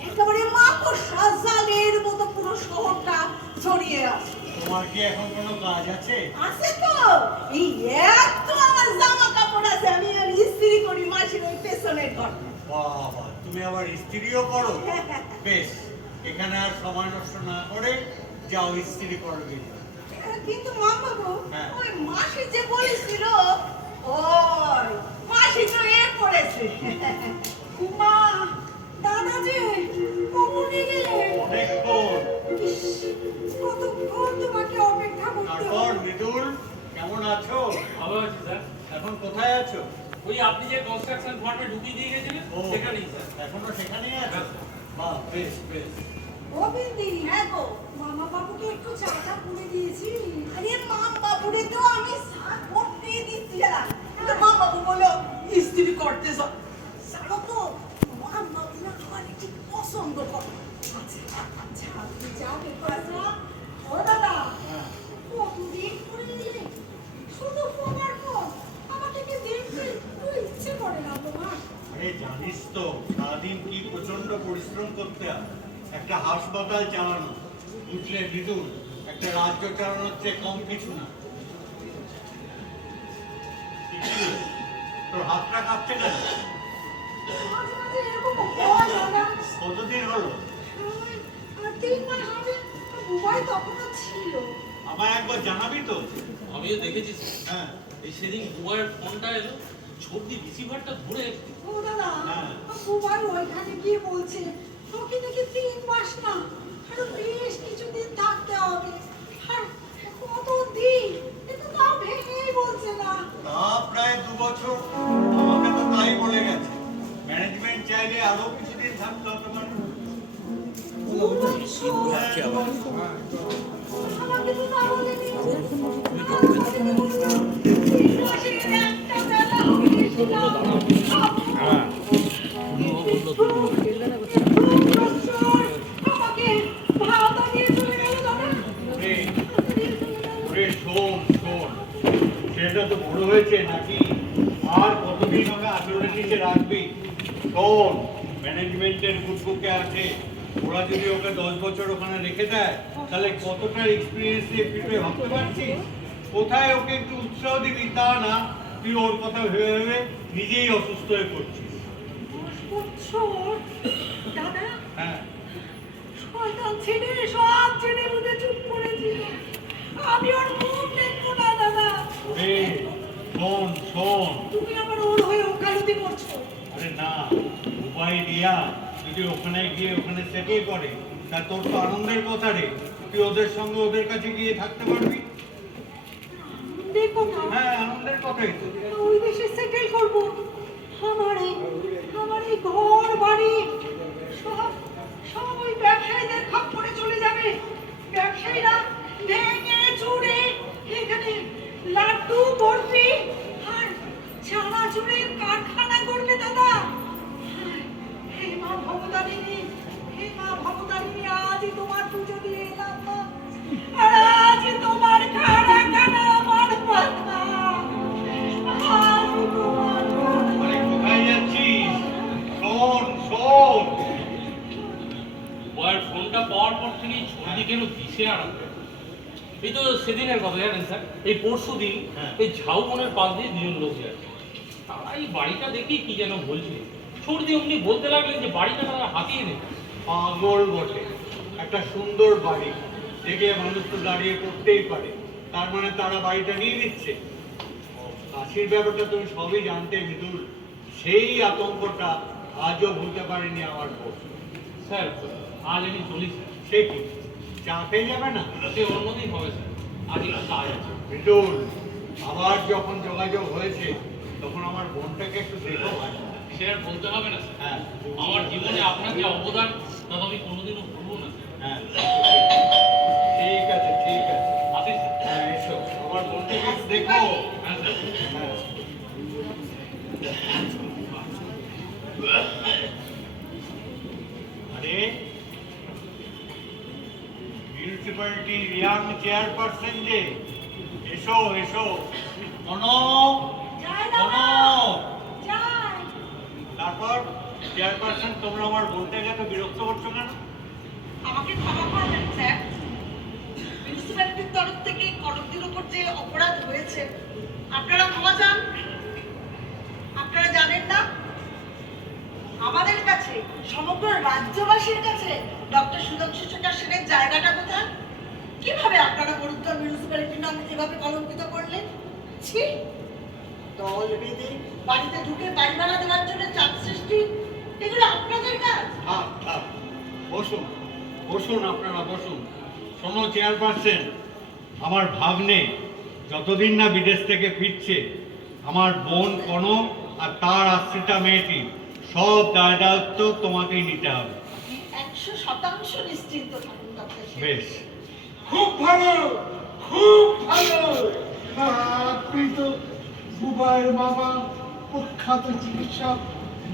একেবারে মাকড়সা জালের মতো পুরো শহরটা ছড়িয়ে আছে। তোমার কি এখন কোনো কাজ আছে? আছে তো, এই এক তো আমার জামা কাপড় আছে, আমি আর ইস্ত্রি করি মাসির ওই পেছনের ঘর। বাবা, তুমি আবার ইস্ত্রিও করো? বেশ, এখানে আর সময় নষ্ট না করে যাও ইস্ত্রি করবে। কিন্তু মামাবু, হ্যাঁ। ওই মাসি যে বলেছিল, ওই মাসি তো এ পড়েছে। মা, দাদা যে কখনই গেলে অনেকক্ষণ। কতক্ষণ তোমাকে অপেক্ষা করতে তারপর হবে। মৃদুল, কেমন আছো? ভালো আছি স্যার। এখন কোথায় আছো? ওই আপনি যে কনস্ট্রাকশন ফার্মে ঢুকিয়ে দিয়ে গেছিলেন ও, সেখানেই স্যার। এখনো সেখানেই আছো? হ্যাঁ। বাহ, বেশ বেশ। ও বিন্দি, হ্যাঁ গো, মামা বাবুকে একটু চাটা পুড়ে দিয়েছি। আরে মাম বাবুরে তো আমি চা করতে দিচ্ছিলাম, কিন্তু মাম বাবু বললো ইস্ত্রি করতে যাও। জানো তো, মাম বাবু না আমার একটু পছন্দ করে। আচ্ছা, আপনি চা দেখো আসা। ও দাদা, কতদিন পরে এলে? শুধু ফোন আর ফোন, আমাকে কি দেখতে ইচ্ছে করে না তোমার? আরে জানিস তো সারাদিন কি প্রচন্ড পরিশ্রম করতে হয় একটা হাসপাতাল চালানো, বুঝলে মৃদুল? একটা রাজ্য চালানোর চেয়ে কম কিছু না। তোর হাতটা কাঁপছে কেন? মাঝে মাঝে এরকম হয় দাদা। কতদিন হলো? 3 মাস হবে, বুবাই তখনও ছিল। আমায় একবার জানাবি তো? আমিও দেখেছি স্যার। হ্যাঁ। এই সেদিন বুবাইয়ের ফোনটা এলো, ছবি রিসিভারটা ধরে ও দাদা, হ্যাঁ। বুবাই ওইখানে গিয়ে বলছে তোকে নাকি 3 মাস না, আরো বেশ কিছুদিন থাকতে হবে। আর কত দিন, এটা তো ভেঙেই বলছে না। তা প্রায় 2 বছর। আমাকে তো তাই বলে গেছে। ম্যানেজমেন্ট চাইলে আরো কিছুদিন থাকতে হতে পারে। আমাকে তো না বলেনি। আমাকে ভাওতা দিয়ে চলে গেল দাদা। ওরে শোন শোন, ছেলেটা তো বড় হয়েছে নাকি? আর কতদিন ওকে আচরণের নিচে রাখবি? শোন, ম্যানেজমেন্টের গুডবুকে আছে, ওরা যদি ওকে 10 বছর ওখানে রেখে দেয় তাহলে কতটা এক্সপিরিয়েন্স নিয়ে ফিরবে ভাবতে পারছিস? কোথায় ওকে একটু উৎসাহ দিবি তা না, তুই ওর কথা ভেবে ভেবে নিজেই অসুস্থ হয়ে পড়ছিস। 10 বছর? দাদা, হ্যাঁ, শয়তান ছেলে সব ছেলে বুঝে চুপ করেছিল। আমি ওর মুখ দেখবো না দাদা। ওরে শোন শোন, তুমি আবার ওর হয়ে ওকালতি করছো। আরে না, উপায় দিয়া যদি ওখানে গিয়ে ওখানে সেটেল করে তা তোর তো আনন্দের কথা রে, তুই ওদের সঙ্গে ওদের কাছে গিয়ে থাকতে পারবি। দেখো না, হ্যাঁ, আনন্দের কথাই তো। ওই দেশে সেটেল করবো। আমার এই ঘর বাড়ি সব সব ওই ব্যবসায়ীদের খপ্পরে চলে যাবে। ব্যবসায়ীরা ভেঙে চুরে এখানে লাড্ডু বরফি আর চানাচুরের কারখানা করবে দাদা। হে মা ভবতারিণী, হে মা ভবতারিণী, আজই তোমার পুজো দিয়ে এলাম মা। আর আজ তোমার খাড়া কানা আমার পাতা। আজ তোমার আরে কোথায় যাচ্ছিস? শোন শোন, বয়ের ফোনটা পাওয়ার পর থেকেই সর্দি কেন দিশে আরামে। এই তো সেদিনের কথা জানেন স্যার, এই পরশু দিন এই ঝাউবনের পাশ দিয়ে দুজন লোক যাচ্ছে, তারা এই বাড়িটা দেখি কি যেন বলছিল। সর্দি অমনি বলতে লাগলেন যে বাড়িটা তারা হাতিয়ে নেবে। পাগল বটে, একটা সুন্দর বাড়ি দেখে মানুষ তো দাঁড়িয়ে পড়তেই পারে, তার মানে তারা বাড়িটা নিয়ে নিচ্ছে। কাশির ব্যাপারটা তুমি সবই জানতে মৃদুল, সেই আতঙ্কটা আজও ভুলতে পারেনি আমার বউ। স্যার আজ আমি চলি স্যার। সে কি চা খেয়ে যাবে না? সে অন্যদিন হবে স্যার, আজ একটু কাজ আছে। মৃদুল, আবার যখন যোগাযোগ হয়েছে তখন আমার বোনটাকে একটু দেখো ভাই। সে আর বলতে হবে না স্যার, হ্যাঁ আমার জীবনে আপনার যে অবদান তা তো আমি কোনোদিনও ভুলবো না স্যার। হ্যাঁ, ঠিক আছে ঠিক আছে। আসি স্যার। হ্যাঁ এসো, আমার বোনটাকে একটু দেখো। হ্যাঁ স্যার। হ্যাঁ। আরে মিউনিসিপ্যালিটি ইয়াং চেয়ারপারসন যে, এসো এসো। কোনো যায় কোনো দাদা, যায়। তারপর চেয়ারপারসন, তোমরা আমার বোনটাকে এত বিরক্ত করছো কেন? আমাকে ক্ষমা করবেন স্যার, মিউনিসিপ্যালিটির তরফ থেকে কটকদের উপর যে অপরাধ হয়েছে আপনারা ক্ষমা চান। আপনারা জানেন না আমাদের কাছে, সমগ্র রাজ্যবাসীর কাছে ডক্টর সুধাংশু শেখর সেনের জায়গাটা কোথায়? কিভাবে আপনারা বরুদ্ধ মিউনিসিপ্যালিটির নাম এভাবে কলঙ্কিত করলেন? ছি! দল বেঁধে বাড়িতে ঢুকে বাড়ি ভাড়া দেওয়ার জন্য চাপ সৃষ্টি, এগুলো আপনাদের কাজ। থাক থাক, বসুন বসুন, আপনারা বসুন। শোনো চেয়ারপারসন, আমার ভাগ্নে যতদিন না বিদেশ থেকে ফিরছে, আমার বোন কনক আর তার আশ্রিতা মেয়েটি সব দায় দায়িত্ব তোমাকেই নিতে হবে। 100% নিশ্চিন্ত থাকুন ডক্টর শেখর। বেশ, খুব ভালো, খুব ভালো। আপনি তো বুবাইয়ের মামা, প্রখ্যাত চিকিৎসক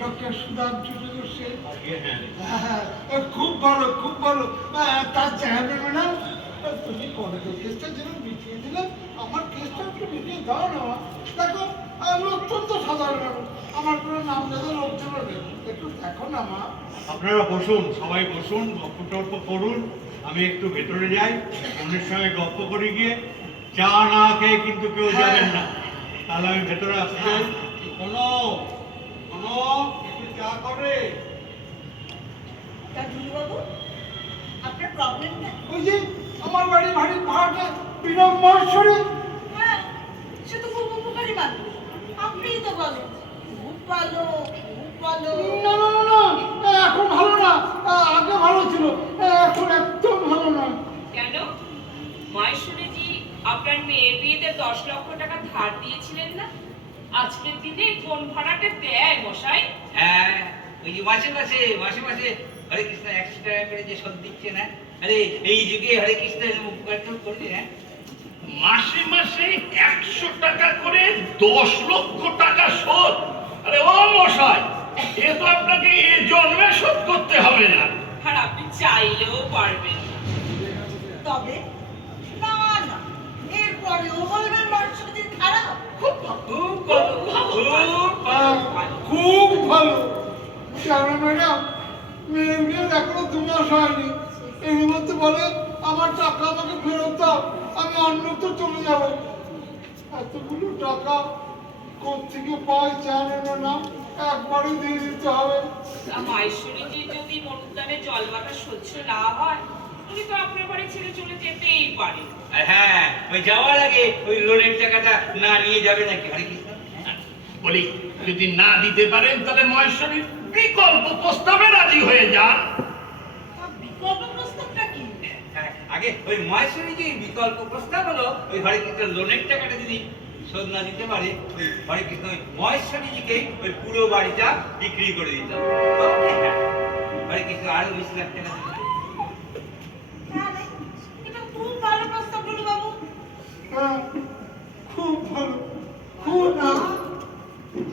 ডক্টর সুধাংশু শেখর সেন। হ্যাঁ, খুব ভালো, খুব ভালো। তার চাইবে না, তুমি কলেজের কেসটা যেন মিটিয়ে দিলে, আমার কেসটা একটু মিটিয়ে দাও না। দেখো, লোকজন তো সাধারণ মানুষ, আমার কোনো নাম জানা লোকজন নেই, একটু দেখো না মা। আপনারা বসুন, সবাই বসুন, গল্প টল্প করুন। আমি একটু ভেতরে যাই, বোনের সঙ্গে গল্প করে গিয়ে। চা না খেয়ে কিন্তু কেউ যাবেন না, তাহলে আমি ভেতরে আসতে চাই। কোনো কোনো একটু চা করে। তা বাবু, আপনার প্রবলেমটা? ওই যে আমার বাড়ি ভারী ভাড়াটা বিনম মহেশ্বরী। হ্যাঁ, সে তো খুব উপকারী মানুষ। আপনিই তো বলেন খুব ভালো, খুব ভালো। না না না না, এখন ভালো না, আগে ভালো ছিল, এখন একদম ভালো না। কেন? মহেশ্বরীজি আপনার মেয়ের বিয়েতে 10 লক্ষ টাকা ধার দিয়েছিলেন না? আজকের দিনে কোন ভাড়াটা দেয় মশাই? হ্যাঁ, ওই যে মাসে মাসে হরে কৃষ্ণ 100 টাকা করে যে শোধ দিচ্ছে না। আরে এই যুগে হরে কৃষ্ণের উপকার তো করবে। হ্যাঁ, মাসে মাসে 100 টাকা করে 10 লক্ষ টাকা শোধ? আরে ও মশাই, এ তো আপনাকে এ জন্মে শোধ করতে হবে না। আর আপনি চাইলেও পারবেন না। তবে না না, এরপরেও বলবেন মহেশ্বরী খারাপ? খুব ভালো, খুব ভালো, খুব ভালো, খুব ভালো। খুব ভালো। ম্যাডাম, এখনো 2 মাস হয়নি, এর মধ্যে বলে আমার টাকা আমাকে ফেরত দাও, আমি অন্যত্র চলে যাব। এতগুলো টাকা কোত্থেকে পাই জানেন না, একবারই দিয়ে দিতে হবে। মাহেশ্বরীজি যদি মনুদ্যানে জল বাটা সহ্য না হয়, উনি তো আপনার বাড়ি ছেড়ে চলে যেতেই পারে। আর হ্যাঁ, ওই যাওয়ার আগে ওই লোনের টাকাটা না নিয়ে যাবে নাকি? হরে কৃষ্ণ। বলি যদি না দিতে পারেন তাহলে মহেশ্বরীর বিকল্প প্রস্তাবে রাজি হয়ে যান। বিকল্প প্রস্তাবটা কি? হ্যাঁ, আগে ওই মহেশ্বরীজির বিকল্প প্রস্তাব হলো ওই হরে কৃষ্ণ লোনের টাকাটা যদি শোধ না দিতে পারে, ওই হরে কৃষ্ণ ওই মহেশ্বরীজিকে ওই পুরো বাড়িটা বিক্রি করে দিত। হরে কৃষ্ণ আরো 20 লাখ টাকা দিত। এটা খুব ভালো প্রস্তাব বলু বাবু। হ্যাঁ, খুব ভালো, খুব ভালো।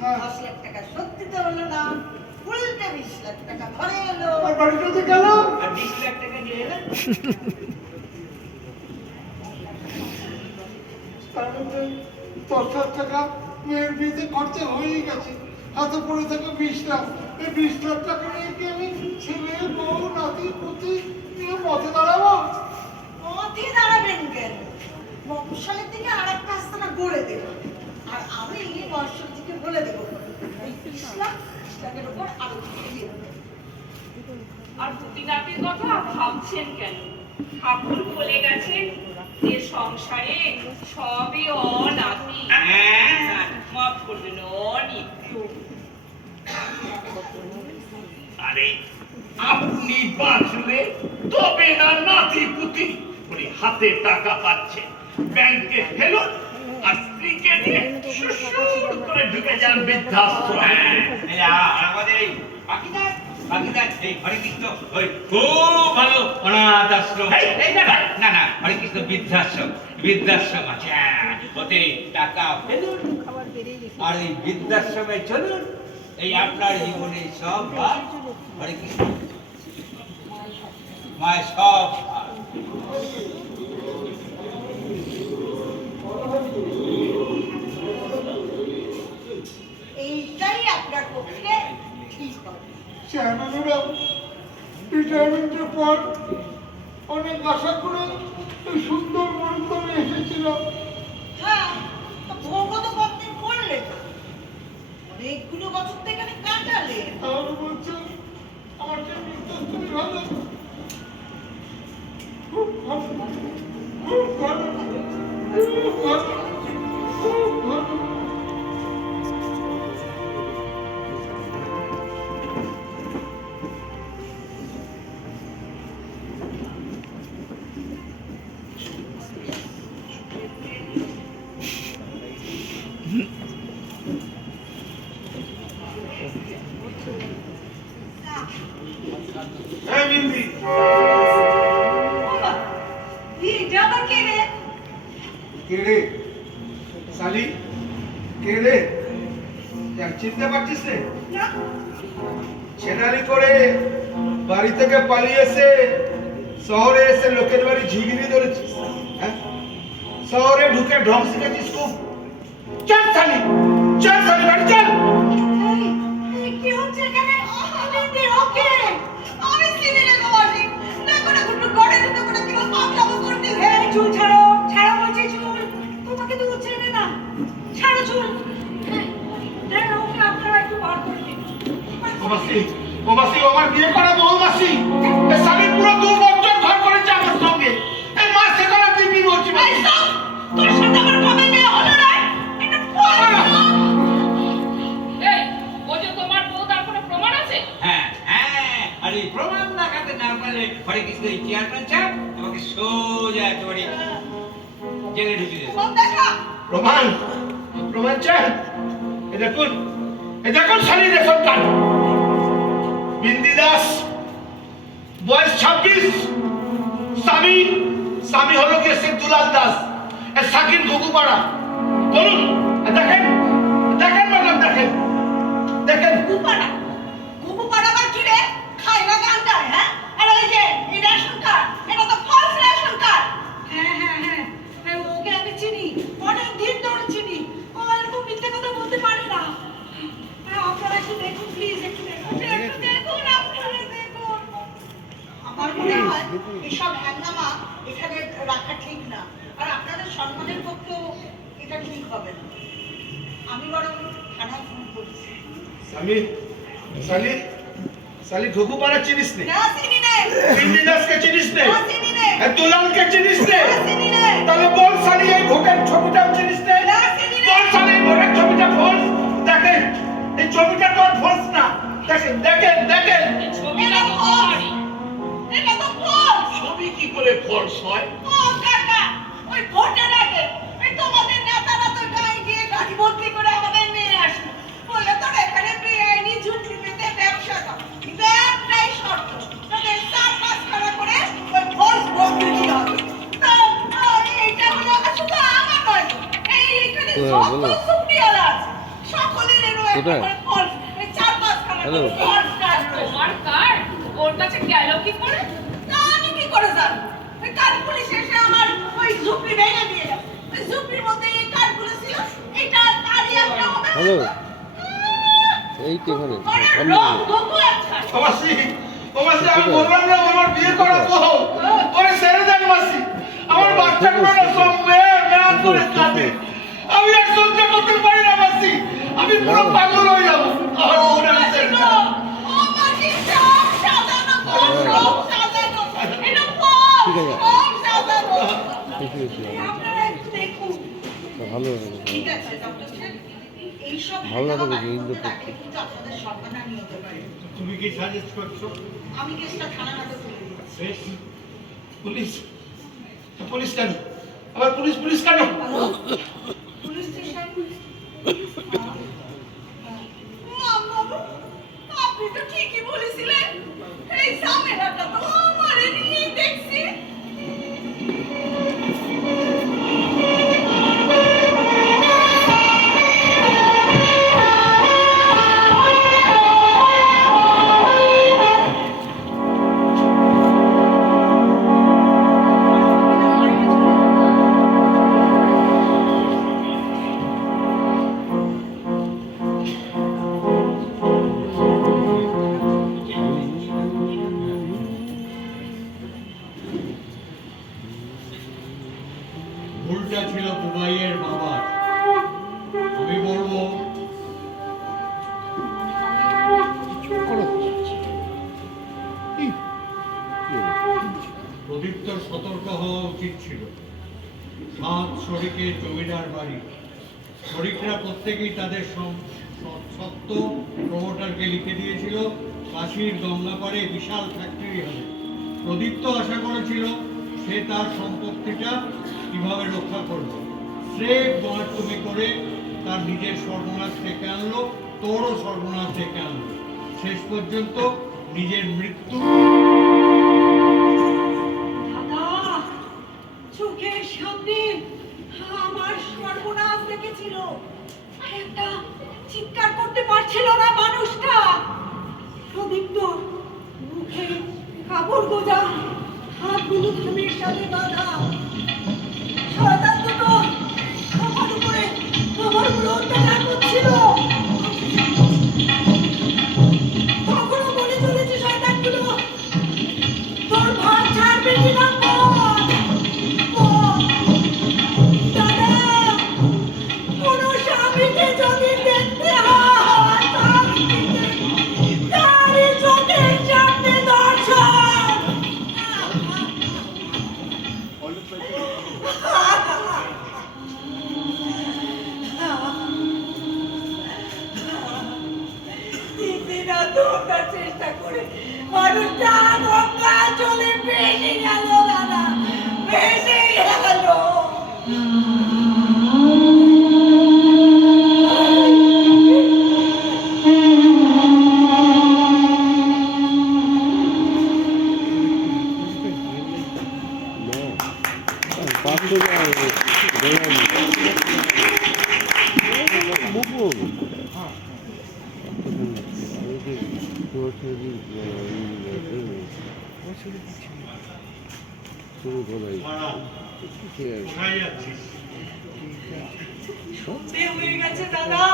10 লাখ টাকা সত্যি তো হলো না, উল্টে 20 লাখ টাকা ঘরে এলো। আর বাড়িটাতে গেল আর 20 লাখ টাকা নিয়ে এলেন। তার মধ্যে 10 লাখ টাকা মেয়ের বিয়েতে খরচা হয়েই গেছে, হাতে পড়ে থাকে 20 লাখ। এই 20 লাখ টাকা নিয়ে কি আমি ছেলে বউ নাতি পুতি নিয়ে পথে দাঁড়াবো? পথে দাঁড়াবেন কেন? মফস্বলের দিকে আরেকটা আস্তানা গড়ে দেব, আর আমি মহেশ্বরীজিকে বলে দেবো ওই 20 লাখের উপর আরো দিয়ে দেবো। আর পুতিনাটির কথা ভাবছেন কেন? ঠাকুর বলে গেছেন যে সংসারে সবই অনাদি, মাফ করবেন অনিত্য। আরে আপনি বাঁচলে তবে না নাতি পুতি বলি হাতে টাকা পাচ্ছে, ব্যাংকে ফেলুন আর স্ত্রীকে নিয়ে সুসুর করে ঢুকে যান বৃদ্ধাশ্রমে। আমাদের এই বাকিদার এই হরে কৃষ্ণ ওই খুব ভালো অনাথ আশ্রম। না না, হরে কৃষ্ণ বৃদ্ধাশ্রম আছে, ওতে টাকা ফেলুন আর এই বৃদ্ধাশ্রমে চলুন। এই আপনার জীবনে সব ভাগ, হরে কৃষ্ণ মায়ের সব ভাগ। এইটাই আপনার পক্ষে ঠিক হবে। চেয়ারম্যানেরা রিটায়ারমেন্টের পর অনেক আশা করে এই সুন্দর মরুদ্যানে এসেছিল। হ্যাঁ, তো ভোগও তো কতদিন করলে না, অনেকগুলো বছর তো এখানে কাটালে। আর বলছে আমার যে নির্দেশ তুমি ভালো, খুব ভালো, খুব ভালো, খুব ভালো, খুব ভালো। হ্যাঁ বিন্দি, এটা আবার কে রে? কে রে শালি, কে রে? চিনতে পারছিস রে? না, ছেনালি করে বাড়ি থেকে পালিয়ে এসে শহরে এসে লোকের বাড়ি ঝিগিরি ধরেছিস, হ্যাঁ? শহরে ঢুকে ঢং শিখেছিস খুব। চল শালি, চল শালি বাড়ি চল। এই কি হচ্ছে এখানে? আমি ওকে আমি সিভিলে গোয়ালি দেখো না গুটু গড়ে দিতে করে কি পাগলামো করতে। এই চুল ছাড়ো, ছাড়ো বলছি চুল। তোমাকে তো চেনে না, ছাড়ো চুল। দেখ ওকে আপনারা একটু বার করে দিন। ও মাসি আমার বিয়ে করা বউ মাসি, এই শালি পুরো 2 বছর ঘর করেছে আমার সঙ্গে। এই মাস থেকে দিবি বলছি এই সব তোর সাথে আমার কবে বিয়ে হলো রে? এটা পড়ো। এই, ও যে তোমার বউ, তার কোনো প্রমাণ আছে? হ্যাঁ হ্যাঁ, আর এই প্রমাণ দেখাতে না পারলে হরে কৃষ্ণ এই চেয়ারম্যান সাহেব তোমাকে সোজা একেবারে জেলে ঢুকিয়ে দেবে। সব দেখা প্রমাণ, প্রমাণ চাই। এ দেখুন শালি রেশন কার্ড, বিন্দি দাস, বয়স 26, স্বামী হলো কি সে দুলাল দাস, এর সাকিন ঘুঘুপাড়া। বলুন, দেখেন দেখেন ম্যাডাম, দেখেন দেখেন। কুকুপাড়া কুকুপাড়া আবার কি রে? খাই না গান্ডা, হ্যাঁ? আর ওই যে এই রেশন কার্ড, এটা তো ফলস রেশন কার্ড। হ্যাঁ হ্যাঁ হ্যাঁ, এই ওকে আমি চিনি, অনেক দিন ধরে চিনি। ও এরকম মিথ্যে কথা বলতে পারে না। আপনারা একটু দেখুন প্লিজ, একটু দেখুন, একটু দেখুন, আপনারা দেখুন। এসব হ্যাঙ্গামা এখানে রাখা ঠিক না, আর আপনাদের সম্মানের পক্ষেও এটা ঠিক হবে না। আমি বরং থানায় ফোন করছি। সালি ঢুকু পারা চিনিস নে? না চিনি নে। ইন্দিরাসকে চিনিস নে? না চিনি নে। দুলালকে চিনিস নে? না চিনি নে। তাহলে বল সালি এই ভোটের ছবিটাও চিনিস নে? না চিনি নে। বল সালি এই ভোটের ছবিটা ফলস। দেখেন এই ছবিটা তো ফলস না। দেখেন দেখেন দেখেন ছবিটা তো তোমারই। এটা তো ফলস। ছবি কি করে ফলস হয়? ও কাকা, ওই ভোটের আগে এই তোমাদের নেতারা তো গায়ে গিয়ে গাড়ি ভর্তি করে আমাদের নিয়ে আসলো। বললো তোর এখানে বেআইনি ঝুঁকি পেতে ব্যবসা কর, কিন্তু একটাই শর্ত, তোদের 4-5 খানা করে ওই ফলস ভোট দিতে হবে। তো এইটা হলো শুধু আমার নয়, এইখানে যত সুপ্রিয়ারা আছে সকলের একটা করে ফলস, এই 4-5 খানা করে ফলস কার্ড। তোমার কার্ড ওর কাছে গেল কি করে? তা আমি কি করে জানবো? ওই কার্ড পুলিশ এসে আমার ওই ঝুপড়ি ভেঙে দিয়ে গেল। ওই ঝুপড়ির মধ্যে এই কার্ডগুলো ছিল, এটা তারই একটা হবে। হ্যালো, এই তো এখানে মাসি আমি বললাম না আমার বিয়ে করা বউ, ওরে ছেড়ে দেন মাসি। আমার বাচ্চাগুলো না সব মেয়ে করে কাঁদে, আমি আর সহ্য করতে পারি না মাসি, আমি পুরো পাগল হয়ে যাবো। আমার বউরে আমি ছেড়ে দেন। ও মাসি সব সাজানো, সব সাজানো, এটা ফল, সব সাজানো। আপনারা একটু দেখুন। ভালো ঠিক আছে ডক্টর সাহেব, এইসব ভালো লাগে হ্যাঙ্গামা কিন্তু তাকে কিন্তু আপনাদের সম্মানহানি হতে পারে। তুমি কি সাজেস্ট করছো? আমি কেসটা থানার হাতে তুলে দিচ্ছি। বেশ। পুলিশ পুলিশ কেন? আবার পুলিশ পুলিশ কেন? Police station. বাবু, আপনি তো ঠিকই বলেছিলেন, এই ঝামেলাটা তো আমারে নিয়েই দেখছি। ভুলটা ছিল বুবাইয়ের বাবার। আমি বলবো প্রদীপ্তর সতর্ক হওয়া উচিত ছিল। 7 শরিকের জমিদার বাড়ি, শরিকরা প্রত্যেকেই তাদের সত্ত্ব প্রমোটারকে লিখে দিয়েছিল কাশীর গঙ্গাপাড়ে বিশাল ফ্যাক্টরি হবে। প্রদীপ্ত আশা করেছিল সে তার সম্পত্তিটা কিভাবে রক্ষা করবে। স্রেফ বাঁটতুমি করে তার নিজের সর্বনাশ ডেকে আনলো, তোরও সর্বনাশ ডেকে আনলো। শেষ পর্যন্ত নিজের মৃত্যু। দাদা, চোখের সামনে আমার সর্বনাশ দেখেছিল, একটা চিৎকার করতে পারছিল না মানুষটা। প্রদীপ্ত মুখে কাপড় গোজা, হাতগুলো ঘামের সাথে বাঁধা। শয়তান দুটো আমার উপরে অত্যাচার করছিল। তখনও বলে চলেছে শয়তানগুলো, তোর ভাত ছাড়বে কিনা বল। দাদা, কোনো স্বামীকে যদি দেখতে হয় তারই চোখের সামনে দর্শন। চেষ্টা করে মানুষটা গঙ্গা চলে ভেসে গেল দাদা, ভেসে গেল। সন্ধে হয়ে গেছে দাদা,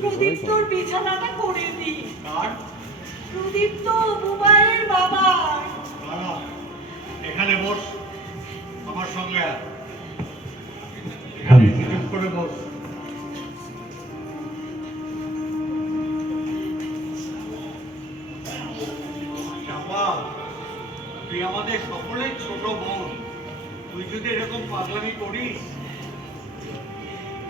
প্রদীপ্তর বিছানাটা করে দিই। প্রদীপ্ত বুবাইয়ের বাবা। দাঁড়া, এখানে বস, আমার সঙ্গে আয়। এখানে চুপ করে বস। চাপা, তুই আমাদের সকলের ছোট বোন, তুই যদি এরকম পাগলামি করিস।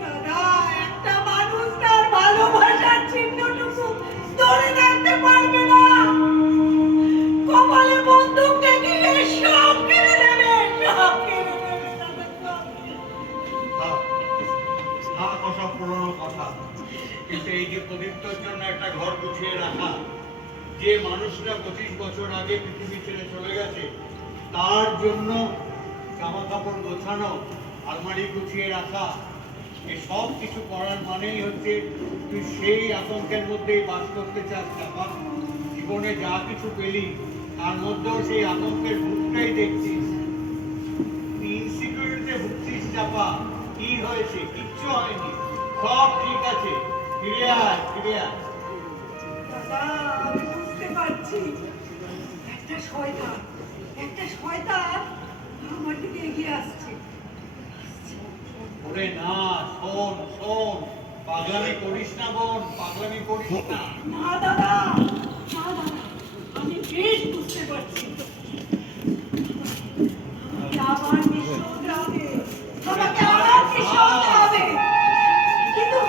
দাদা, একটা মানুষ তার ভালোবাসার চিহ্নটুকু ধরে রাখতে পারবে না। কপালে বন্দুক ঠেকিয়ে সব কেড়ে নেবে, সব কেড়ে নেবে দাদা, সব। থাক ওসব পুরোনো কথা, কিন্তু এই যে প্রদীপ্তর জন্য একটা ঘর গুছিয়ে রাখা, যে মানুষটা 25 বছর আগে পৃথিবী ছেড়ে চলে গেছে, তার জন্য জামা কাপড় গোছানো, আলমারি গুছিয়ে রাখা, এই সব কিছু করার মানেই হচ্ছে তুই সেই আতঙ্কের মধ্যেই বাস করতে চাস। চাপা, জীবনে যা কিছু পেলি তার মধ্যেও সেই আতঙ্কের ভূতটাই দেখছিস। তুই ইনসিকিউরিটিতে ভুগছিস। চাপা, কি হয়েছে? কিচ্ছু হয়নি, সব ঠিক আছে, ফিরে আয়, ফিরে আয়। দাদা, আমি বুঝতে পারছি একটা শয়তান আমার দিকে এগিয়ে আসছে। ওরে না, শোন শোন, পাগলামি করিস না বোন, পাগলামি করিস না। না দাদা, আমি বেশ বুঝতে পারছি। আমাকে আবার নিঃসন্দ হবে, আমাকে আবার নিঃসন্দ হবে। কিন্তু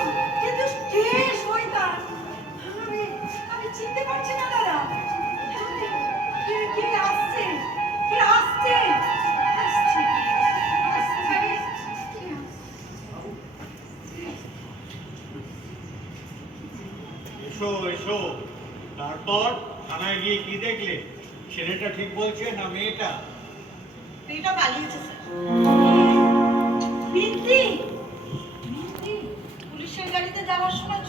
কে শয়তান? আমি চিনতে পারছি না দাদা। কে আসছে? কে আসছে? এসো এসো। তারপর থানায় গিয়ে কি দেখলে? ছেলেটা ঠিক বলছে না মেয়েটা? মেয়েটা পালিয়েছে স্যার। বিন্দি পুলিশের গাড়িতে যাওয়ার সময়